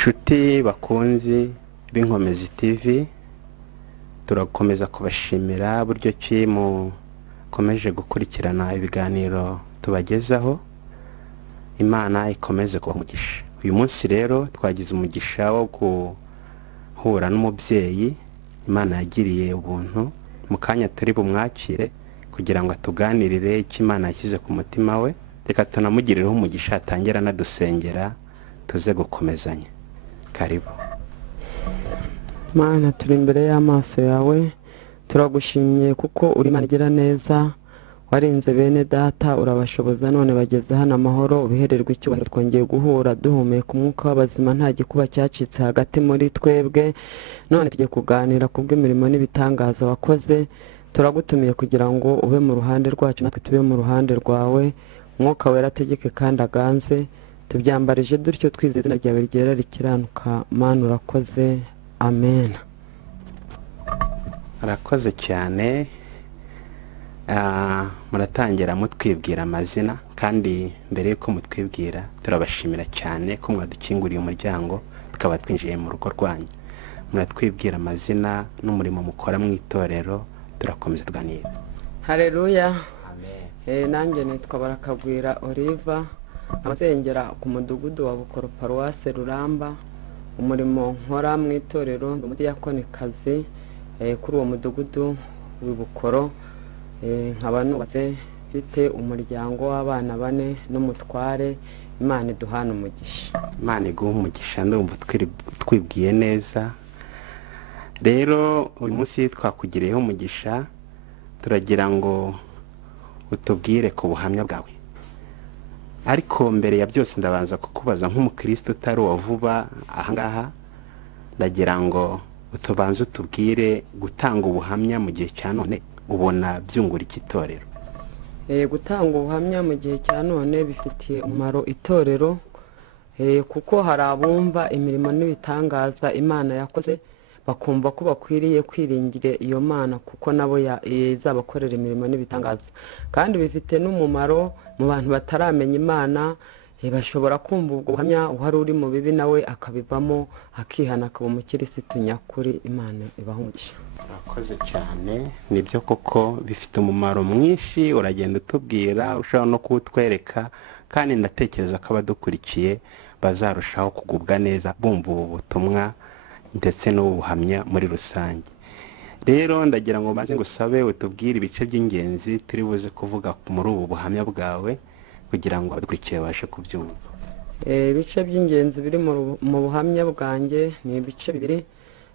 Nshuti bakunzi b'Inkomezi TV, turakomeza kubashimira buryo ki mukomeje gukurikirana ibiganiro tubagezaho. Imana ikomeze kubamugisha. Uyu munsi rero twagize umugisha wo guhura n'umubyeyi Imana yagiriye ubuntu. Mu kanya turi bumwakire kugira ngo atuganirire icyo Imana yashyize ku mutima we. Reka tunamugirireho umugisha atangira nadusengera tuze gukomezanya. Karibu. Mana, turi imbere y'amaso yawe, turagushimye kuko uri Imana igira neza. Warinze bene data, urabashoboza, none bageze hano amahoro. Ubihererwe icyubahiro, twongeye guhura duhumeka umwuka w'abazima, nta gikuba cyacitse hagati muri twebwe. None tugiye kuganira kubw'imirimo n'ibitangaza wakoze. Turagutumiye kugira ngo ube mu ruhande rwacu, natwe tube mu ruhande rwawe. Umwuka wera ategeke kandi aganze. Tubyambarije dutyo twizeye izina ryawe ryera rikiranuka. Mana urakoze, amen. Arakoze cyane. Muratangira mutwibwira amazina, kandi mbere yuko mutwibwira turabashimira cyane ko mwadukinguriye umuryango tukaba twinjiye mu rugo rwanyu. Muratwibwira amazina n'umurimo mukora mu itorero, turakomeza tuganira. Haleluya. Amen. Nanjye nitwa Barakagwira Oliva, abasengera ku mudugudu wa Bukoro Paruwase Ruramba. Umurimo nkora mu itorero ndi umudiyakonikazi kuri uwo mudugudu w'Ibukoro. Nkaba nubatse mfite umuryango w'abana 4 n'umutware. Imana iduhana umugisha. Imana iguha umugisha, ndumva twibwiye neza. Rero uyu munsi twakugiriyeho umugisha, turagira ngo utubwire ku buhamya bwawe. Ariko mbere ya byose ndabanza kukubaza nk'umukristo utari uwa vuba ahangaha, ndagira ngo utubanze utubwire gutanga ubuhamya mu gihe cya none ubona byungura iki itorero? Gutanga ubuhamya mu gihe cya none bifitiye umumaro itorero, kuko hari abumva imirimo n'ibitangaza Imana yakoze bakumva ko bakwiriye kwiringira iyo Mana, kuko nabo izabakorera imirimo n'ibitangaza. Kandi bifite n'umumaro mu bantu bataramenya Imana, bashobora kumva ubwo buhamya uhari uri mu bibi nawe akabivamo akihana akaba umukirisitu nyakuri. Imana ibaha umugisha. Urakoze cyane. Nibyo koko bifite umumaro mwinshi, uragenda utubwira, ushobora no kuwutwereka, kandi ndatekereza ko abadukurikiye bazarushaho kugubwa neza bumva ubu butumwa ndetse n'ubuhamya muri rusange. Rero ndagira ngo maze ngusabe utubwire ibice by'ingenzi turi buze kuvuga muri ubu buhamya bwawe kugira ngo abadukurikiye babashe kubyumva. Ibice by'ingenzi biri mu buhamya bwanjye ni ibice bibiri.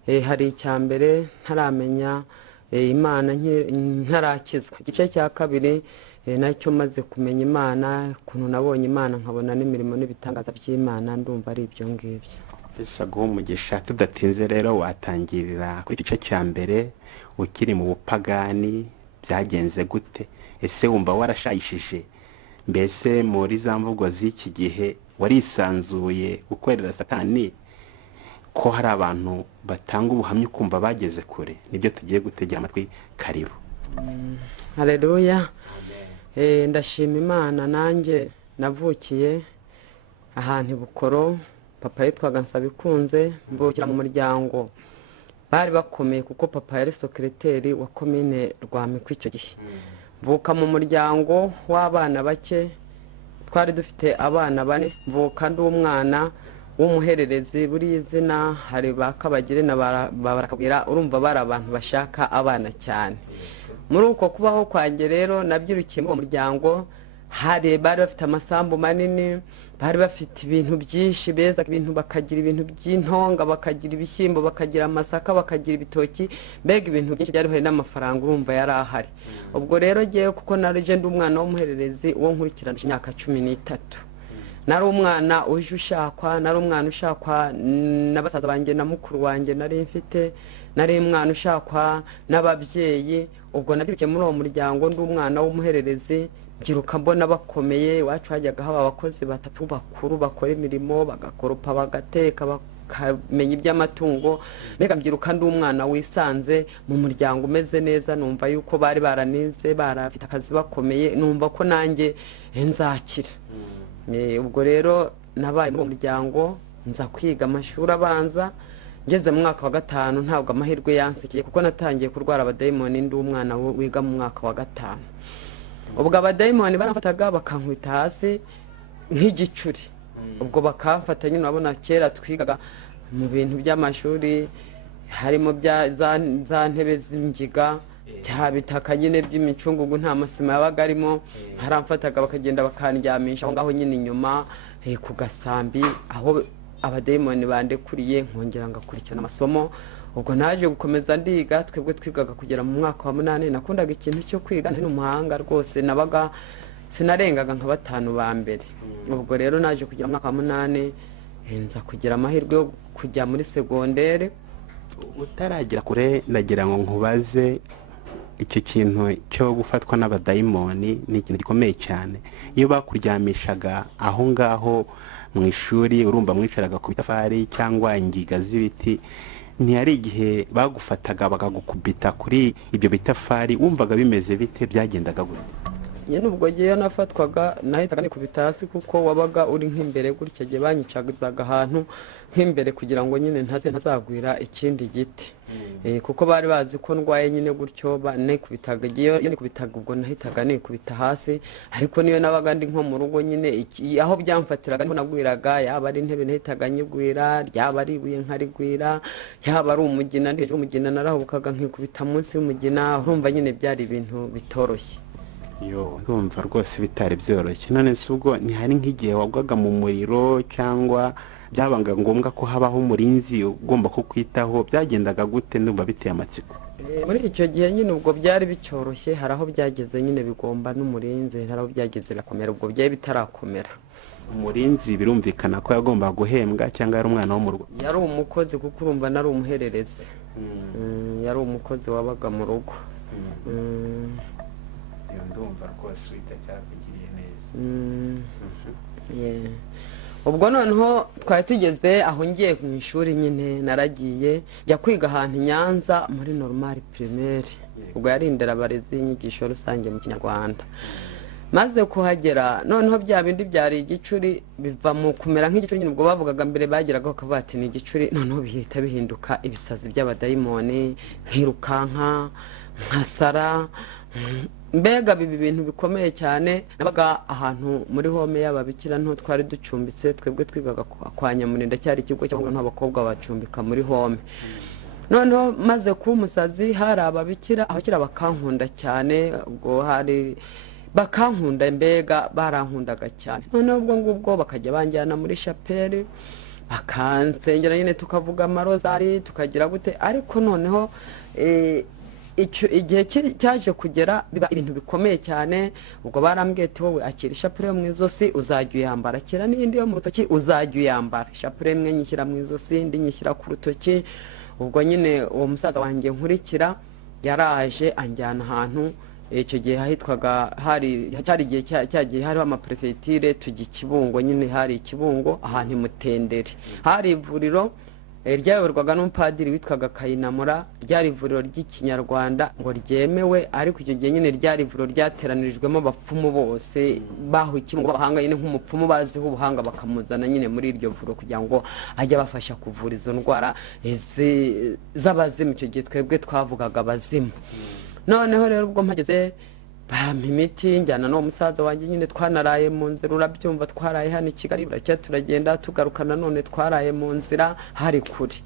Hari icyambere ntaramenya Imana ntarakizwa. Igice cya kabiri nacyo maze kumenya Imana, kuntu nabonye Imana nkabona n'imirimo n'ibitangaza by'Imana, ndumva ari ibyo ngibyo. Ese guha umugisha, tudatinze rero watangirira ku gice cya mbere. Ukiri mu bupagani byagenze gute? Ese wumva warashayishije? Mbese muri za mvugo z'iki gihe warisanzuye gukorera Satani? Ko hari abantu batanga ubuhamya ukumva bageze kure. Nibyo tugiye gutegera amatwi. Karibu. Haleluya. Ndashima Imana. Nanjye navukiye ahantu Ibukoro. Papa yitwaga Nsabikunze. Mvukira mu muryango bari bakomeye, kuko papa yari sekreteri wa komine Rwamiko icyo gihe. Mvuka mu muryango w'abana bake, twari dufite abana 4. Mvuka ndi umwana w'umuhererezi. Buri izina hari Bakabagire na Barakagwira, urumva bari abantu bashaka abana cyane. Muri uko kubaho kwanjye rero nabyirukiye mu muryango. Bari bafite amasambu manini, bari bafite ibintu byinshi, beza ibintu, bakagira ibintu by'intonga, bakagira ibishyimbo, bakagira amasaka, bakagira ibitoki, mbega ibintu byinshi byari hari n'amafaranga, urumva yari ahari. Ubwo rero ngewe kuko narije ndi umwana w'umuhererezi uwo nkurikirana imyaka 13. Nari umwana uje ushakwa, nari umwana ushakwa n'abasaza banjye na mukuru wanjye nari mfite, nari umwana ushakwa n'ababyeyi. Ubwo nabyukiye muri uwo muryango ndi umwana w'umuhererezi, byiruka mbona bakomeye. Iwacu hajyaga haba abakozi 3 bakuru bakora imirimo, bagakoropa, bagateka, bakamenya iby'amatungo. Mbega mbyiruka ndi umwana wisanze mu muryango umeze neza, numva yuko bari baranize, barafite akazi bakomeye, numva ko nanjye nzakira. Ubwo rero nabaye mu muryango nza kwiga amashuri abanza, ngeze mu mwaka wa gatanu ntabwo amahirwe yansikiye kuko natangiye kurwara abadayimoni ndi umwana wiga mu mwaka wa gatanu. Ubwo abadayimoni baramfataga bakankubita hasi nk'igicuri, ubwo bakamfata nyine urabona kera twigaga mu bintu by'amashuri harimo za ntebe z'ingiga bya bitaka nyine by'imicungugu nta masima yabaga arimo, haramfataga bakagenda bakandyamisha aho ngaho nyine inyuma ku gasambi aho abadayimoni bandekuriye, nkongera ngakurikirana amasomo. Ubwo naje gukomeza ndiga, twebwe twigaga kugera mu mwaka wa 8. Nakundaga ikintu cyo kwiga, nari umuhanga rwose, nabaga sinarengaga nka 5 ba mbere. Ubwo rero naje kugera mu mwaka wa 8 nza kugira amahirwe yo kujya muri segondere. Utaragira kure ndagira ngo nkubaze, icyo kintu cyo gufatwa n'abadayimoni ni ikintu gikomeye cyane. Iyo bakuryamishaga aho ngaho mu ishuri, urumva mwicaraga ku bitafari cyangwa ingiga z'ibiti, ntiyari igihe bagufataga bakagukubita kuri ibyo bitafari, wumvaga bimeze bite, byagendaga gute? Nyine ubwo gihe nafatwaga nahitaga nikubita hasi kuko wabaga uri nk'imbere gutya, gihe banyicagizaga ahantu nk'imbere kugira ngo nyine ntazagwira ikindi giti, kuko bari bazi ko ndwaye nyine gutyo. Nikubitaga iyo nikubitaga ubwo nahitaga nikubita hasi, ariko niyo nabaga ndi nko mu rugo nyine aho byamfatiraga niho nagwiraga, yaba ari intebe nahitaga nyigwira, yaba ari ibuye nkarigwira, yaba ari umugina umugina narahubukaga nkikubita munsi y'umugina. Urumva nyine byari ibintu bitoroshye. Yo, ndumva rwose bitari byoroshye. None se ubwo ntihari nk'igihe wagwaga mu muriro cyangwa byabanga ngombwa ko habaho umurinzi ugomba kukwitaho, byagendaga gute? Ndumva biteye amatsiko. Muri icyo gihe nyine ubwo byari bicyoroshye, hari aho byageze nyine bigomba n'umurinzi, hari aho byageze birakomera, ubwo byari bitarakomera. Umurinzi birumvikana ko yagomba guhembwa cyangwa yari umwana wo mu rugo? Yari umukozi kuko urumva nari umuhererezi. Yari umukozi wabaga mu rugo. Ndumva rwose wita cyakugiriye neza. Ubwo noneho twari tugeze aho ngiye mu ishuri nyine, naragiye njya kwiga ahantu Nyanza muri normal primaire. Ubwo yari inderabarezi y'inyigisho rusange mu Kinyarwanda. Maze kuhagera noneho bya bindi byari igicuri biva mu kumera nk'igicuri nyine, ubwo bavugaga mbere bageraga bakavuga ati ni igicuri, noneho bihita bihinduka ibisazi by'abadayimoni, nkirukanka nkasara, mbega bibi bintu bikomeye cyane. Nabaga ahantu muri home y'ababikira nto twari ducumbitse, twebwe twigaga kwa Nyamurinda, cyari ikigo cy'abana n'abakobwa bacumbika muri home. Noneho maze ku umusazi, hari ababikira bakankunda cyane, ubwo hari bakankunda, mbega barankundaga cyane. Noneho ubwo ngubwo bakajya banjyana muri chapelle bakansengera nyine, tukavuga amarozari tukagira gute. Ariko noneho igihe cyaje kugera biba ibintu bikomeye cyane. Ubwo barambwiye ati wowe akira ishapure yo mu izosi uzajya uyambara, akira n'indi yo mu rutoki uzajya uyambara. Ishapure imwe nyishyira mu izosi, indi nyishyira ku rutoki. Ubwo nyine uwo musaza wanjye nkurikira yaraje anjyana ahantu, icyo gihe hahitwaga cyari igihe cyagiye hariho amaprefeture, tujya Kibungo nyine, hari Kibungo ahantu imutendere, hari ivuriro ryayoborwaga n'umupadiri witwaga Kayinamura, ryari ivuriro ry'Ikinyarwanda ngo ryemewe. Ariko icyo gihe nyine ryari ivuriro ryateranirijwemo abapfumu bose bahukiye mu bahanga nyine, nk'umupfumu baziho ubuhanga bakamuzana nyine muri iryo vuriro kugira ngo ajye abafasha kuvura izo ndwara z'abazimu. Icyo gihe twebwe twavugaga abazimu. Noneho rero ubwo mpageze bampa imiti, njyana n'uwo musaza wanjye nyine, twanaraye mu nzira, urabyumva twaraye hano i Kigali, buracya turagenda tugaruka, nanone twaraye mu nzira, hari kure.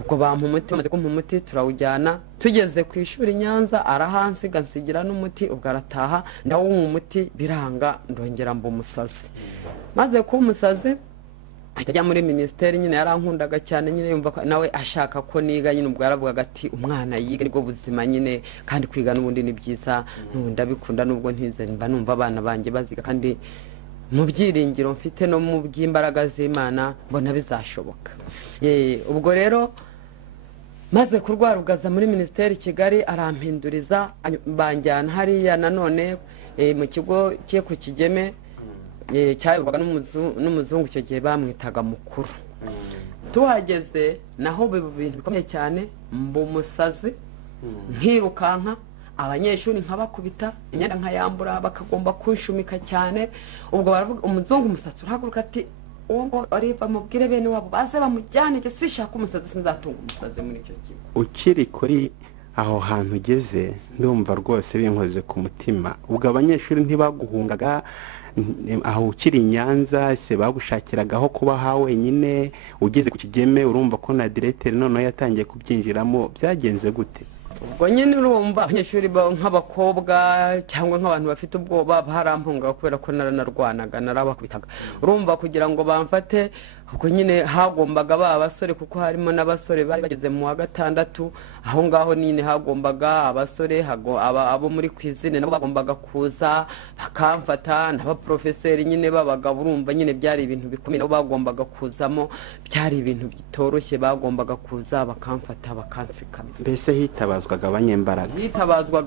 Ubwo bampa umuti, bamaze kumpa umuti turawujyana, tugeze ku ishuri Nyanza arahansiga nsigira n'umuti, ubwo arataha, ndawunywa umuti biranga, ndongera mba umusazi. Maze kuba umusazi ajya muri ministeri nyine, yarankundaga cyane nyine, yumva nawe ashaka ko niga nyine. Ubwo yaravugaga ati umwana yiga nibwo buzima nyine, kandi kwiga n'ubundi ni byiza, ndabikunda nubwo ntize, mba numva abana banjye baziga, kandi mu byiringiro mfite no mu bw'imbaraga z'Imana mbona bizashoboka. Ubwo rero maze kurwarugaza muri ministeri Kigali, arampinduriza banjyana hariya nanone mu kigo cye ku Kigeme, cyayoborwaga n'umuzungu, icyo gihe bamwitaga Mukuru. Tuhageze naho ibintu bikomeye cyane, mba umusazi, nkirukanka, abanyeshuri nkabakubita, imyenda nkayambura, bakagomba kunshumika cyane. Ubwo baravuga umuzungu, umusatsi urahaguruka ati uwo ari bamubwire bene wabo baze bamujyane njye sishaka umusazi sinzatunga umusazi muri icyo kigo. ukiri kuri aho hantu ugeze ndumva rwose binkoze ku mutima. ubwo abanyeshuri ntibaguhungaga aho ukiri i Nyanza se bagushakiragaho kuba ha wenyine ugeze ku Kigeme urumva ko na directeur none yatangiye kubyinjiramo byagenze gute? ubwo nyine urumva abanyeshuri nk'abakobwa cyangwa nk'abantu bafite ubwoba barampunga kubera ko naranarwanaga narabakubitaga. urumva kugira ngo bamfate ubwo nyine hagombaga ba basore kuko harimo n'abasore bari bageze mu wa gatandatu aho ngaho nyine hagombaga abasore abo muri kwizine nabo bagombaga kuza bakamfata n'abaprofeseri nyine babagabo. urumva nyine byari ibintu bikomeye nabo bagombaga kuzamo, byari ibintu bitoroshye bagombaga kuza bakamfata bakansikama. mbese hitabazwaga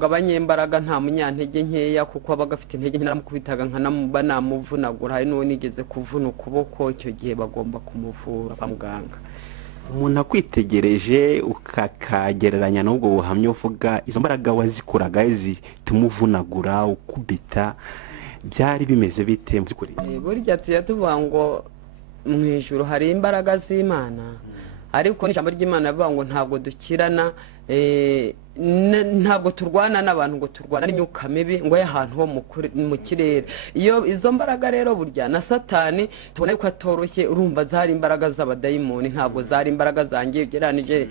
abanyembaraga nta munyantege nkeya kuko abaga afite intege nke naramukubitaga nkanamuba namuvunagura. hari n'uwo nigeze kuvuna ukuboko icyo gihe bagomba kumuvura kwa muganga. umuntu akwitegereje ukakagereranya n'ubwo buhamya uvuga izo mbaraga wazikuraga zitumuvunagura ukubita byari bimeze bite mu by'ukuri? burya tujya tuvuga ngo mu ijuru hari imbaraga z'Imana ariko n'ijambo ry'Imana bivuga ngo ntabwo dukirana ntabwo turwana n'abantu ngo turwana n'imyuka mibi ngo y'ahantu ho mu kirere. iyo izo mbaraga rero burya na Satani tubona ko atoroshye. urumva zari imbaraga z'abadayimoni ntabwo zari imbaraga zanjye ugereranije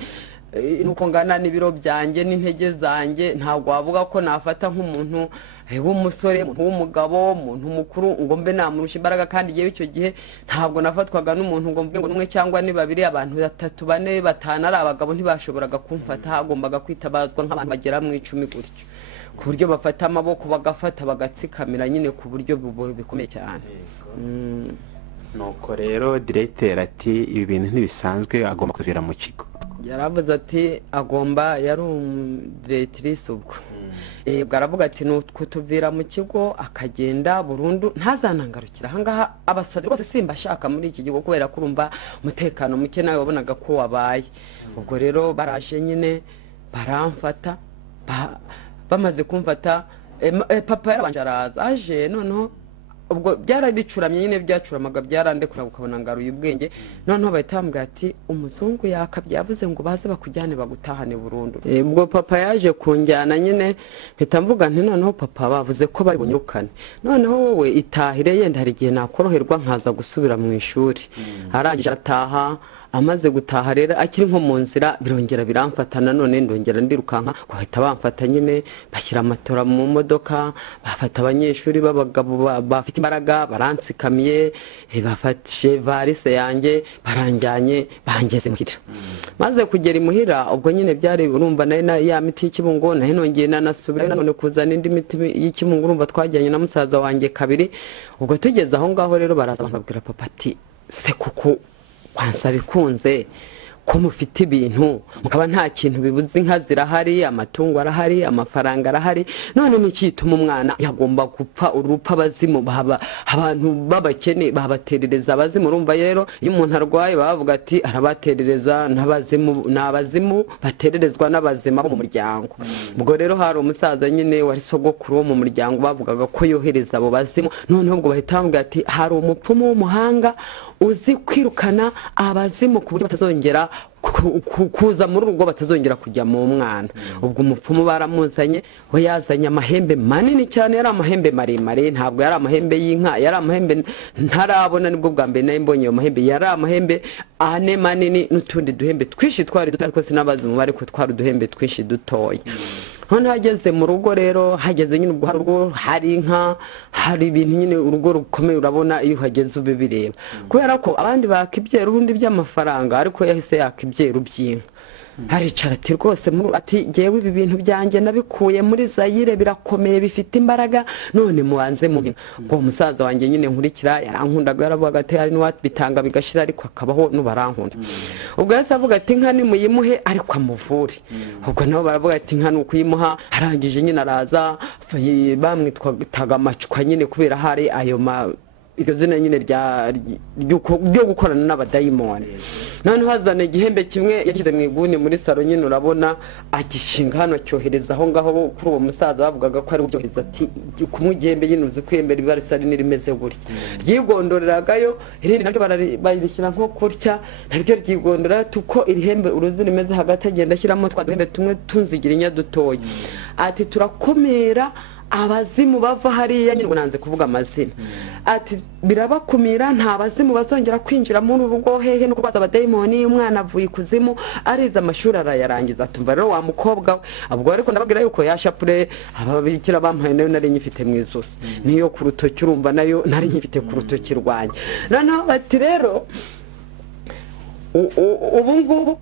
nuko ngana n'ibiro byanjye n'intege zanjye. ntabwo wavuga ko nafata nk'umuntu w'umusore w'umugabo umuntu mukuru ngo mbe namurusha imbaraga. kandi yewe icyo gihe ntabwo nafatwaga n'umuntu ngo mvuge ngo n'umwe cyangwa ni babiri, abantu 3, 4, 5 ari abagabo ntibashoboraga kumfata. hagombaga kwitabazwa nk'abantu bagera mu 10 gutyo ku buryo bafata amaboko bagafata bagatsikamira nyine ku buryo bikomeye cyane. nuko rero directeur ati ibi bintu ntibisanzwe agomba kuvira mu kigo. yaravuze ati agomba yari directrice ubwo bwaravuga ati nutuvira mu kigo akagenda burundu ntazanangarukira ahangaha. abasazi bose simba ashaka muri iki kigo kubera kurumva umutekano muke nawe wabonaga ko wabaye. ubwo rero baraje nyine baramfata bamaze kumfata papa yarabanje araza aje noneho ubwo byarabicuramye nyine byacuramaga byarandekura ukabona ngaruye ubwenge. noneho bahitambwa ati umuzungu yakabye yavuze ngo baze bakujyane bagutahane burundu. ubwo papa yaje kunjyana nyine mpita mvuga nti noneho papa bavuze ko bari bunyirukane noneho wowe itahire yenda hari igihe nakoroherwa nkaza gusubira mu ishuri. arangije ataha amaze gutaha rero akiri nko mu nzira birongera biramfata nanone ndongera ndirukanka bahita bamfata nyine bashyira amatora mu modoka bafata abanyeshuri b'abagabo bafite imbaraga baransikamiye bafatije varise yanjye baranjyanye bangeze muhira. maze kugera imuhira ubwo nyine byari urumva nayo ya miti y'ikibungo nayo nongeye nanasubira none kuzana indi miti y'ikibungo urumva twajyanye na musaza wanjye kabiri. ubwo tugeze aho ngaho rero baraza bakabwira papa ati se kuko kwansa bikunze ko mufite ibintu mukaba nta kintu bibuze. inka zirahari, amatungo arahari, amafaranga arahari, none nikituma umwana yagomba gupfa urupfa abazimu abantu babakene babaterereza abazimu. urumva rero iyo umuntu arwaye bavuga ati arabaterereza n'abazimu batererezwa n'abazima bo mu muryango. ubwo rero hari umusaza nyine wari sogokuru wo mu muryango bavugaga ko yohereza abo bazimu. noneho ubwo bahita bavuga ati hari umupfumu w'umuhanga uzi kwirukana abazimu ku buryo batazongera kuza muri urugo batazongera kujya mu mwana. ubwo umupfumu baramuzanye we yazanye amahembe manini cyane yari amahembe maremare ntabwo yari amahembe y'inka yari amahembe ntarabona nibwo bwa mbere nayo mbonye ayo mahembe yari amahembe ane manini n'utundi duhembe twinshi twari duto ariko sinabazi umubare ko twari uduhembe twinshi dutoya. hano hageze mu rugo rero hageze nyine ubwo rugo hari inka hari ibintu nyine urugo rukomeye urabona iyo uhageze ube bireba kubera ko abandi bakibyera ubundi by'amafaranga ariko yahise yakibyera by'inka. haricara ati rwose ati ngewe ibi bintu byanjye nabikuye muri Zaire birakomeye bifite imbaraga none mubanze mu ngo umusaza wanjye nyine nkurikira yarankundaga yaravuga ati hari n'uwatbitanga bigashira ariko akabaho n'ubarankunda. ubwo yase avuga ati nka ni muyimuhe ariko amuvure. ubwo nabo baravuga ati nka nukuyimuha arangije nyine araza bamwitwaga amacukwa nyine kubera hari ayo iryo zina nyine ryo gukorana n'abadayimoni. Noneho hazana igihembe kimwe yagize mu iguni muri salo nyine urabona agishinga hano cyohereza aho ngaho kuri uwo musaza bavugaga ko ari ubyohereza ati kumwe igihembe nyine uzi kwiyembera ibarisa rimeze gutya. Ryigondoreragayo irindi naryo barishyira nko kurya naryo ryigondora tuko irihembe uruzi rimeze hagati agenda ashyiramo twa duhembe tumwe tunzigira inya dutoya. Ati turakomera abazimu bava hariya nyine nanze kuvuga amazina. Ati birabakumira nta bazimu bazongera kwinjira muri urugo hehe no kubaza abadayimoni. Umwana avuye ikuzimu ariza amashuri arayarangiza. Atumva rero wa mukobwa we abwo ariko ndababwira yuko yashapure ababikira bampaye nayo nari nyifite mu izosi niyo ku rutoki urumva nayo nari nyifite ku rutoki rwanye. Noneho bati rero ubu ngubu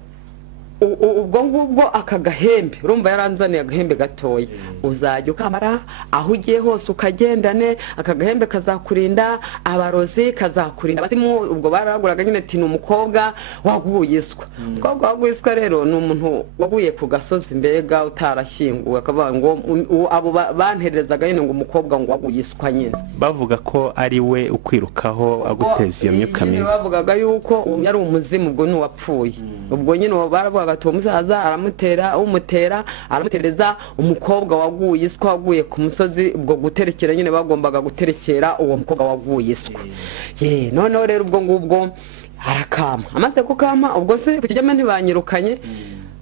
ubwo ngubwo aka gahembe urumva yaranzaniye agahembe gatoya uzajya ukamara aho ugiye hose ukagendane. Aka gahembe kazakurinda abarozi kazakurinda abazimu. Ubwo baraguraga nyine ati ni umukobwa waguye iswa. Umukobwa waguye iswa rero ni umuntu waguye ku gasozi mbega utarashyinguwe akavuga ngo abo bantererezaga nyine ngo umukobwa ngo waguye iswa nyine bavuga ko ari we ukwirukaho aguteza iyo myuka mibi. Bavugaga yuko yari umuzimu ubwo ni uwapfuye. Ubwo nyine baravugaga ati umusaza umutera aramutereza umukobwa waguye iswa waguye ku musozi. Ubwo guterekera nyine bagombaga guterekera uwo mukobwa waguye iswa. Noneho rero ubwo ngubwo arakama amaze kukama ubwo se ku kigeme ntibanyirukanye.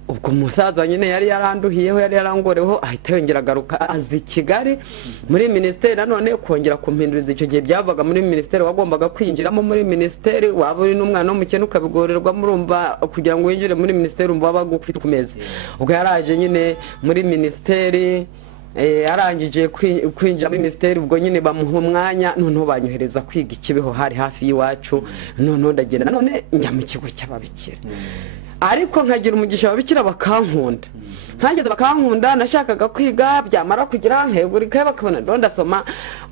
Ubwo umusaza nyine yari yaranduhiyeho yari yarangoreho ahita yongera agaruka azi Kigali muri ministeri. Nanone kongera kumpinduriza icyo gihe byavaga muri ministeri wagombaga kwinjiramo muri ministeri waba uri n'umwana w'umukene ukabigorerwa murumva kugira ngo winjire muri ministeri umva bagufite kumeze. Ubwo yaraje nyine muri ministeri arangije kwinjira muri ministeri ubwo nyine bamuha umwanya noneho banyohereza kwiga Ikibeho hari hafi y'iwacu. Noneho ndagenda nanone njya mu kigo cy'ababikira ariko nkagira umugisha ababikira bakankunda. Nkageze bakankunda nashakaga kwiga byamara kugira nkegurika bakabona ndasoma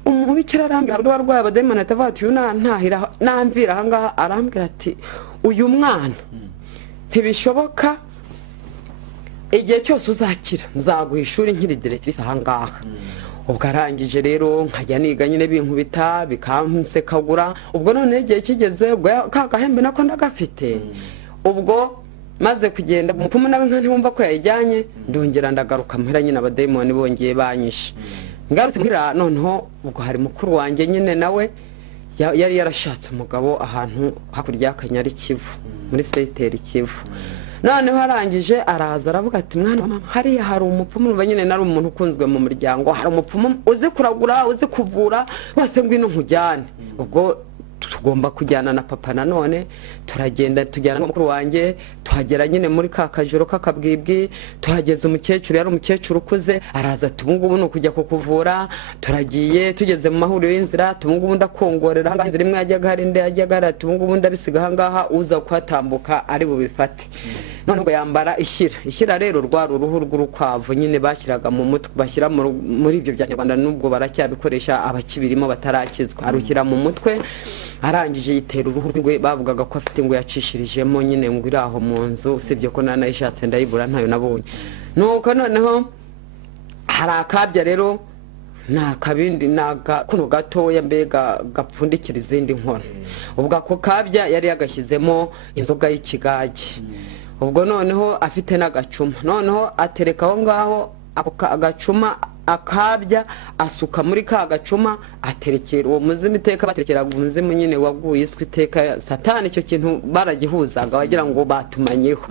umubikira arambwira ngo warwaye abadayimoni atavati ntahira namvira aha ngaha arambwira ati uyu mwana ntibishoboka igihe cyose uzakira nzaguha ishuri nkiri directrice aha ngaha. Ubwo arangije rero nkajya niga nyine binkubita bikamsekagura. Ubwo none igihe kigeze ubwo ka gahembe nako ndagafite. Ubwo maze kugenda umupfumu nawe nka ntiwumva ko yayijyanye ndongera ndagaruka muhira nyine abadayimoni bongeye banyishe. Ngarutse muhira noneho ubwo hari mukuru wanjye nyine nawe yari yarashatse umugabo ahantu hakurya y'Akanyari Kivu muri Seteri Kivu. Noneho arangije araza aravuga ati mwana mama hariya hari umupfumu nyine nari umuntu ukunzwe mu muryango hari umupfumu uzi kuragura uzi kuvura wose ngwino nkujyane. Ubwo tugomba kujyana na papa nanone turagenda tujyana n'umukuru wanjye tuhagera nyine muri ka kajoro k'akabwibwi. Tuhageze umukecuru yari umukecuru ukuze araza tubungubu no kujya kukuvura. Turagiye tugeze mu mahuriro y'inzira tubungubu ndakongorera hangaha rimwe yajyaga hari inde yajyaga hari tubungubu ndabisiga hangaha uza kwatambuka ari bubifate. None ubwo yambara ishyira rero rwari uruhu rw'urukwavu nyine bashyiraga mu mutwe bashyira muri ibyo bya Kinyarwanda n'ubwo baracyabikoresha abakibirimo batarakizwa. Arushyira mu mutwe arangije yitera uruhu rwe bavugaga ko afite ngo yacishirijemo nyine ngo iraho mu nzu usibye ko nanayishatse ndayibura ntayo nabonye. Nuko noneho hari akabya rero nakabindi kuno gatoya mbega gapfundikira izindi nkono. Ubwo ako kabya yari yagashyizemo inzoga y'ikigage. Ubwo noneho afite n'agacuma noneho atereka aho ngaho ako agacuma akabya asuka muri ka gacuma aterekera uwo muzimu iteka baterekera umuzimu nyine waguye iswi iteka Satani. Icyo kintu baragihuzaga wagira ngo batumanyeho.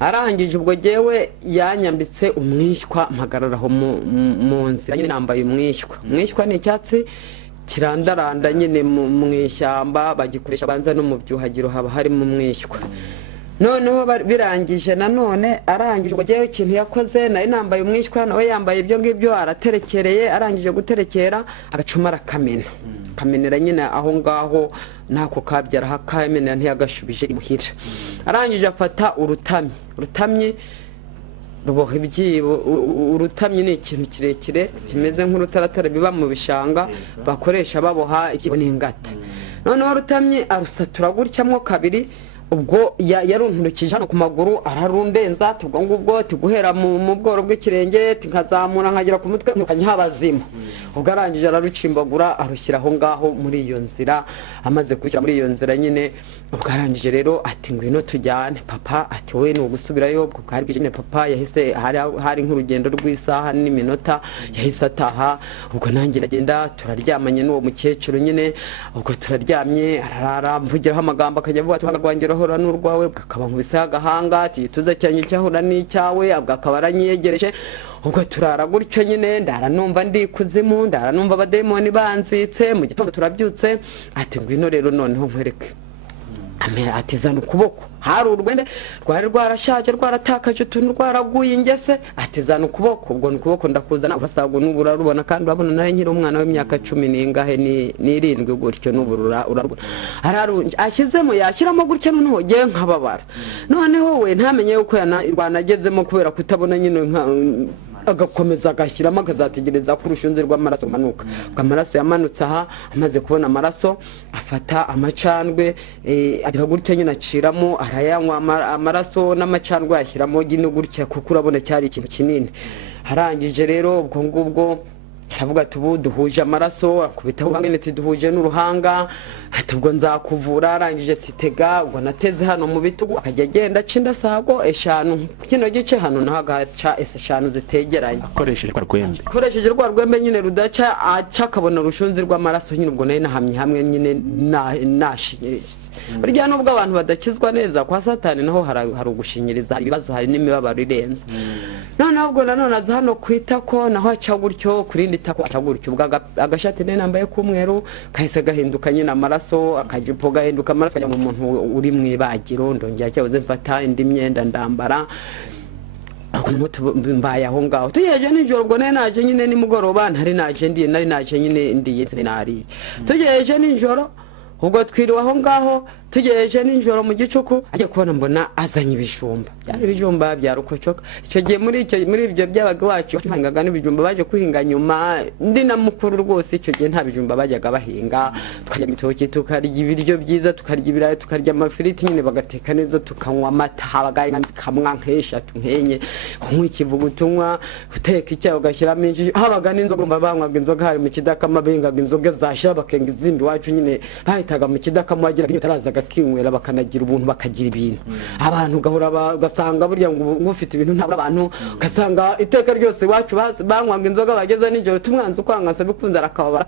Arangije ubwo jewe yanyambitse umwishywa mpagararaho mu nzira nyine nambaye umwishywa. Umwishywa ni icyatsi kirandaranda nyine mu ishyamba bagikoresha banza no mu byuhagiro haba harimo umwishywa. Noneho birangije nanone arangije ubwo jewe ikintu yakoze nari nambaye umwishywa nawe yambaye ibyo ngibyo araterekereye. Arangije guterekera agacuma arakamena kamenera nyine aho ngaho nako kabyara hakamenera ntiyagashubije imuhira. Arangije afata urutamye ruboha ibyibo. Urutamye ni ikintu kirekire kimeze nk'urutaratara biba mu bishanga bakoresha baboha ibyibo n'ingata. Noneho urutamye arusatura gutyamwo kabiri ubwo yarunturukije hano ku maguru ararundenza tubwo ngubwo tuguhera mu bworo bw'ikirenge nkazamura nkagera ku mutwe nkanyabazima ubwo arangije ararucimbagura arushyira aho ngaho muri iyo nzira amaze gushyira muri iyo nzira nyine ubwo arangije rero ati ngwino tujyane papa ati wowe ni ugusubirayo ubwo bwari bwije papa yahise hari nk'urugendo rw'isaha n'iminota yahise ataha ubwo nanjye ndagenda turaryamanye n'uwo mukecuru nyine ubwo turaryamye ararara mvugiraho amagambo akajya avuga ati rwangero hora n'urwawe bwakaba nkubise agahanga ati tuze cyanye cyahura n'icyawe abwakaba aranyegereje ubwo turara gutyo nyine ndara numva ndi kuzimu ndara numva abademoni banzitse mu gitondo turabyutse ati ngwino rero noneho nkwereke ati zana ukuboko hari urwende rwari rwarashaje rwaratakaje utuntu rwaraguye ingese ati zana ukuboko ubwo ukuboko ndakuzana ubasago n'ubura rubona kandi urabona nawe nkiri umwana w'imyaka 10 n'ingahe n'irindwi gutyo n'uburura urarubona ararunje ashyizemo yashyiramo gutyo noneho ngiye nkababara noneho we ntamenye yuko rwanagezemo kubera kutabona nyine agakomeza agashyiramo akazategereza ko urushunzi rw'amaraso rumanuka amaraso yamanutse aha amaze kubona amaraso afata amacandwe agira gutya nyine aciramo arayanywa amaraso n'amacandwe yashyiramo gino gutya kuko urabona cyari ikintu kinini arangije rero ubwo ngubwo aravuga ati ubu duhuje amaraso akubitaho bamwe duhuje n'uruhanga ati ubwo nzakuvura arangije ati tega ubwo nateze hano mu bitugu akajya agenda acinda sago 5 kino gice hano naho agaca 5 zitegeranye akoresheje rwa rwembe nyine rudaca aca akabona urushunzi rw'amaraso nyine ubwo nayo nahamye hamwe nyine nashinyirije burya nubwo abantu badakizwa neza kwa satani naho hari ugushinyiriza ibibazo hari n'imibabaro irenze noneho ubwo nanone aza hano kwita ko naho aca gutyo kurindi tako aca gutyo ubwo agashati nambaye k'umweru kahise gahinduka nyine amaraso akajipo gahinduka amaraso ajya mu muntu uri mu ibagiro ndongera cyabuze mfata indi myenda ndambara mbaye aho ngaho tugejeje nijoro ubwo naje nyine nimugoroba nari naje nyine ndiye nari tugejeje nijoro ubwo twiriwe aho ngaho tugejeje nijoro mu gicuku ajya kubona mbona azanye ibijumba byari ibijumba bya rukocoka icyo gihe muri ibyo byabaga wacu bahingaga n'ibijumba baje kuhinga nyuma ndi na mukuru rwose icyo gihe nta bijumba bajyaga bahinga tukarya ibitoki tukarya ibiryo byiza tukarya ibirayi tukarya amafiriti nyine bagateka neza tukanywa amata habaga inganzi kamwa nk'eshatu nkenye kunywa ikivugutunywa uteka icyayi ugashyiramo inshi habaga n'inzoga banywaga inzoga hari mu kidakama bengaga inzoga zashira bakenga izindi wacu nyine bahitaga mu kidakama wagiraga itarazaga kinywera bakanagira ubuntu bakagira ibintu abantu gahora ugasanga burya ngo ufite ibintu ntabwo abantu ugasanga iteka ryose wacu banywaga inzoga bageze nijoro tumwanze ukwangansa bikunze arakaba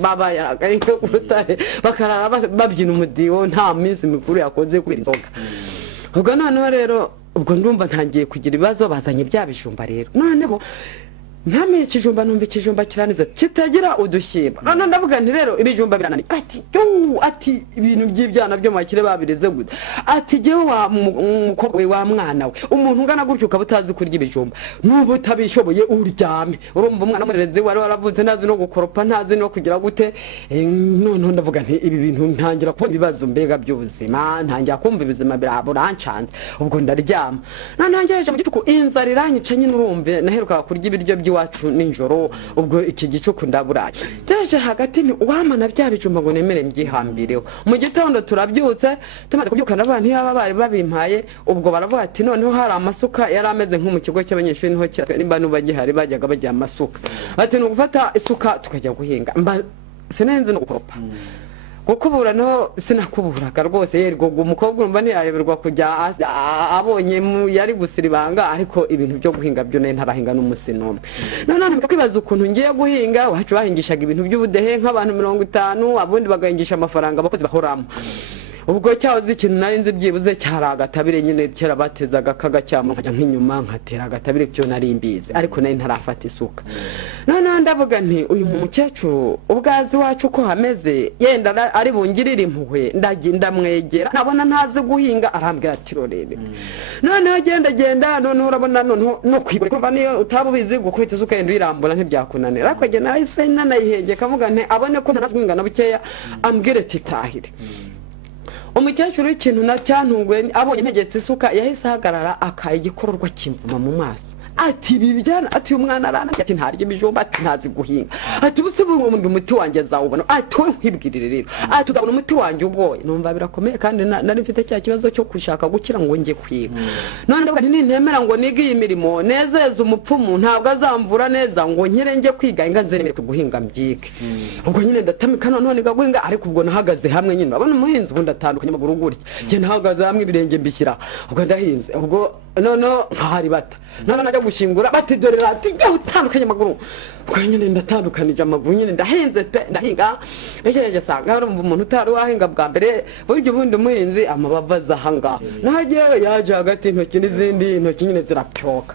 babaya urutare bakarara babyina umudiho nta minsi mikuru yakoze kuri inzoga ubwo noneho rero ubwo ndumva ntangiye kugira ibibazo bazanye bya bijumba rero noneho ntamenye ikijumba numva ikijumba kiraniza kitagira udushyimba none ndavuga nti rero ibijumba birananiye ati ibintu by'ibyana byo makire babireze gute ati jewe wa mukobwa we wa mwana we umuntu ungana gutyo ukaba utazi kurya ibijumba nubu utabishoboye uryame urumva umwana murereze wari waravutse ntazi no gukoropa ntazi no kugira gute none ndavuga nti ibi bintu ntangira kubona ibibazo mbega by'ubuzima ntangira kumva ibizima buranshanze ubwo ndaryama ntangejeje mu gicuku inzara iranyica nyine urumve naheruka kurya ibiryo wacu ninjoro ubwo iki gicuku ndaburaye teje hagati ni uwamana bya bijumba ngo nemere mbyihambireho mu gitondo turabyutse tumaze kubyukana abantu yaba bari babimpaye ubwo baravuga ati noneho hari amasuka yari ameze nko mu kigo cy'abanyeshuri niho nimba nubagihari bajyaga bajya amasuka ati ni ugufata isuka tukajya guhinga sinenze no gukoropa gukubura no sinakuburaga rwose yerwo umukobwa urumva ntiyayoberwa kujya abonye yari gusiribanga ariko ibintu byo guhinga byo nayo ntarahinga n'umusino none kwibaza ukuntu ngiye guhinga wacu bahingishaga ibintu by'ubudehe nk'abantu 50 abundi bagahingisha amafaranga abakozi bahoramo ubwo cyahoze ikintu nari nzi byibuze cyari agatabire nyine kera batezaga kagacyamo nkajya nk'inyuma nkatera agatabire cyo nari mbizi ariko nari ntarafata isuka none ndavuga nti uyu mukecuru ubwazi wacu ko hameze yenda ari bungirira impuhwe ndamwegera nabona ntazi guhinga arambwira ati rorebe none agenda none urabona none no kwibura kuva niyo utabubizi gukubita isuka yenda irambura ntibyakunanira ariko agenda nahise nanayihenge kavuga nti abone ko ntarazwinga na bukeya ambwire ati tahire umukecuru w'ikintu na cyantungwe abonye ntegetse isuka yahise ahagarara akaye igikororwa kimvuma mu maso ati bibyana ati umwana arana ati ntarya ibijumba ati ntazi guhinga ati ubuse ubundi umuti wanjye zawubona ati we nkwibwirire rero ati uzabona umuti wanjye ugoye numva birakomeye kandi nari mfite cya kibazo cyo gushaka gukira ngo njye kwiga none ndavuga nti ntemera ngo nige iyi mirimo nezeza umupfumu ntabwo azamvura neza ngo nkire njye kwiga inganzeremere guhinga mbyike ubwo nyine ndatamika none gaguhinga ariko ubwo nahagaze hamwe nyine abona umuhinzi ubundi atandukanye amaguru gutya njye nahagaze hamwe ibirenge mbishyira ubwo ndahinze ubwo none nkahari bata none najya gushingura bati dore ati jya utandukanye amaguru ubwo nyine ndatandukanije amaguru nyine ndahinze pe ndahinga ngejeje sanga hari umuntu utari wahinga bwa mbere buryo ubundi umuhinzi amabava zahanga nagiye yaje hagati intoki n'izindi intoki nyine zirapyoka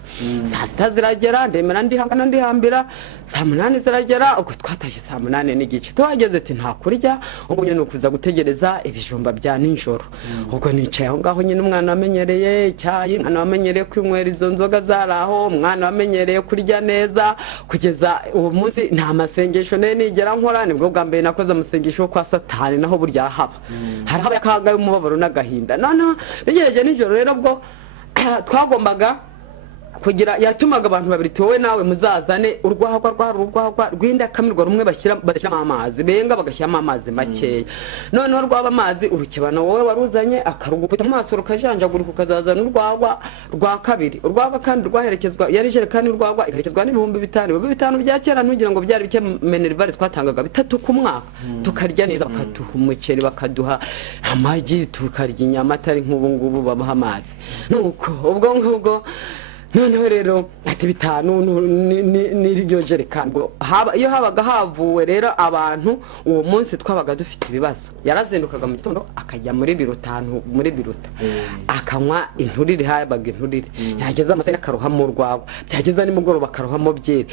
saa sita ziragera ndemera ndihangana ndihambira saa munani ziragera ubwo twatashye saa munani n'igice tuhageze ati nta kurya ubwo nyine ukuza gutegereza ibijumba bya nijoro ubwo nicaye aho ngaho nyine umwana wamenyereye icyayi umwana wamenyereye kwinywera izo nzoga zaraho umwana wamenyereye kurya neza kugeza uwo munsi nta masengesho nigera nkora nibwo bwa mbere nakoze amasengesho kwa Satani naho burya haba haraba akaga y'umubabaro n'agahinda none bigereje nijoro rero bwo twagombaga kugira yatumaga abantu babiri towe nawe muzazane urwahwa rwinda kamirwa rumwe bashyiramo amazi benga bagashyiramo amazi makeya noneho rwaba amazi urukebana wowe waruzanye akarugupita mu maso rukajanjagurika ukazazana urwagwa rwa kabiri urwagwa kandi rwaherekezwa yari jerekani urwagwa iherekezwa n'ibihumbi 5 bya kera ntugira ngo byari bike Minerval twatangaga 3 ku mwaka tukarya neza bakaduha umuceri bakaduha amagi tukarya inyama atari nk'ubu ngubu babaha amazi nuko ubwo ngubwo noneho rero ati 5 n'iryo jerekani iyo habaga havuwe rero abantu uwo munsi twabaga dufite ibibazo yarazendukaga mu gitondo akajya muri biruta akanywa inturire habaga inturire yageza amasaka akarohamo urwagwa byageza nimugoroba akarohamo byeri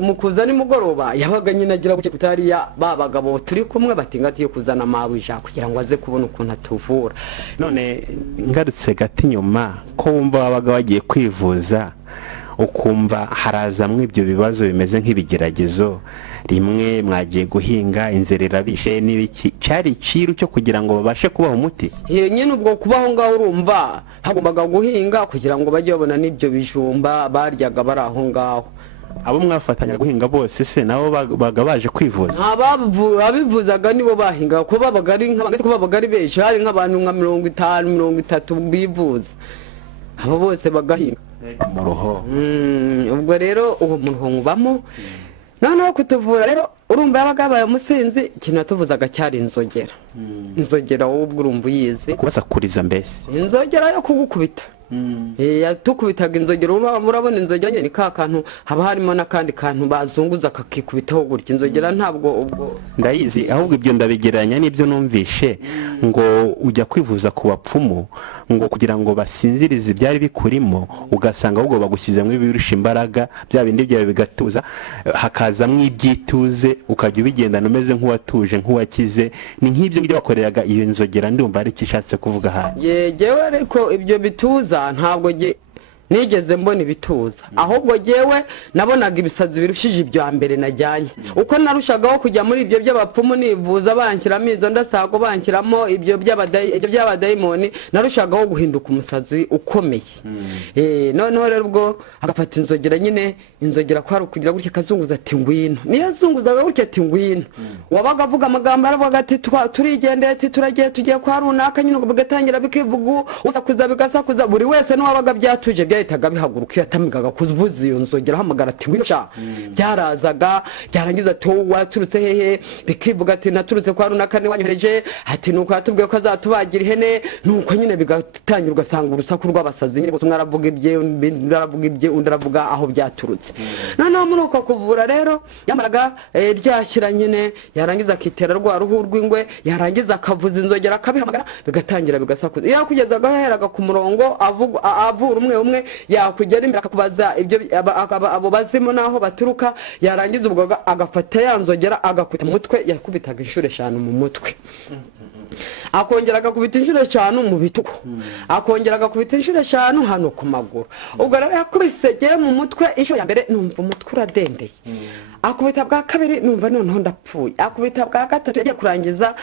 mu kuza nimugoroba yabaga nyine agira buke kutariya babagabo turi kumwe batingati yo kuzana amabija kugira ngo aze kubona ukuntu atuvura none ngarutse gati nyuma ko wumva wabaga wagiye kwivuza ukumva harazamwe ibyo bibazo bimeze nk'ibigeragezo rimwe mwagiye guhinga inzerera bishe n'ibiki cyari ikiru cyo kugira ngo babashe kubaho umuti nyine ubwo kubaho ngaho urumva hagombaga guhinga kugira ngo bajye babona n'ibyo bijumba baryaga bari aho ngaho abo mwafatanya guhinga bose se nabo baga baje kwivuza abivuzaga nibo bahinga ko babaga ari nk'abandi ko babaga ari benshi hari nk'abantu nka 50 30 bivuza abo bose bagahinga mu ruho ubwo rero uwo muntu nkubamo noneho kutuvura rero urumva yabaga umusinzi ikintu yatuvuzaga cyari inzogera wowe ubwo urumva uyizi kubasakuriza mbese inzogera yo kugukubita tukubitaga inzogera urabona inzogera ni ka kantu haba harimo n'akandi kantu bazunguza kakikubitaho gutya inzogera ntabwo ubwo ndayizi ahubwo ibyo ndabigeranya n'ibyo numvishe ngo ujya kwivuza ku bapfumu ngo kugira ngo basinzirize ibyari bikurimo ugasanga ahubwo bagushyizemo ibirusha imbaraga bya bindi byawe bigatuza hakazamwo ibyituze ukajya ubigendana umeze nk'uwatuje nk'uwakize ni nk'ibyo ngibyo bakoreraga iyo inzogera ndumva ari kishatse kuvuga hano yewe ariko ibyo bituza ntabwo nigeze mbona ibituza ahubwo jewe nabonaga ibisazi birushije ibyo mbere najyanye uko narushagaho kujya muri ibyo by'abapfumu nivuza banshyiramo izo ndasago banshyiramo ibyo by'abadayimoni narushagaho guhinduka umusazi ukomeye noneho rero ubwo agafata inzogera nyine inzogera ko hari kugira gutya kazunguza ati ngwino niyo zunguzaga gutya ati ngwino wabaga avuga amagambo aravuga ati turigendeye ati turagiye tugiye kwa runaka nyine ubwo bigatangira bikivuga usakuza bigasakuza buri wese n'uwabaga byatuje byahitaga bihaguruka yatamigaga kuvuza iyo nzogera hamagara ati ngwino byarazaga byarangiza ati waturutse hehe bikivuga ati naturutse kwa runaka ni wanyohereje ati nuko yatubwiye ko azatubagira ihene nuko nyine bigatangira ugasanga urusaku rw'abasazi nyine bose mwaravuga ibye undi aravuga aho byaturutse noneho muri uko kuvura rero yamaraga ryashyira nyine yarangiza akitera rwa ruhu rw'ingwe yarangiza akavuza inzogera akabihamagara bigatangira bigasakuza iyo kugezaga aheraga ku murongo avura umwe yakugera imbere akakubaza ibyo abo bazimo naho baturuka yarangiza ubwo agafata yanzogera agakubita mu mutwe yakubitaga inshuro 5 mu mutwe akongera agakubita inshuro 5 mu bituko akongera agakubita inshuro 5 hano ku maguru ubwo rero yakubisegeye mu mutwe inshuro ya mbere numva umutwe uradendeye akubita bwa kabiri numva noneho ndapfuye akubita bwa gatatu yagiye kurangiza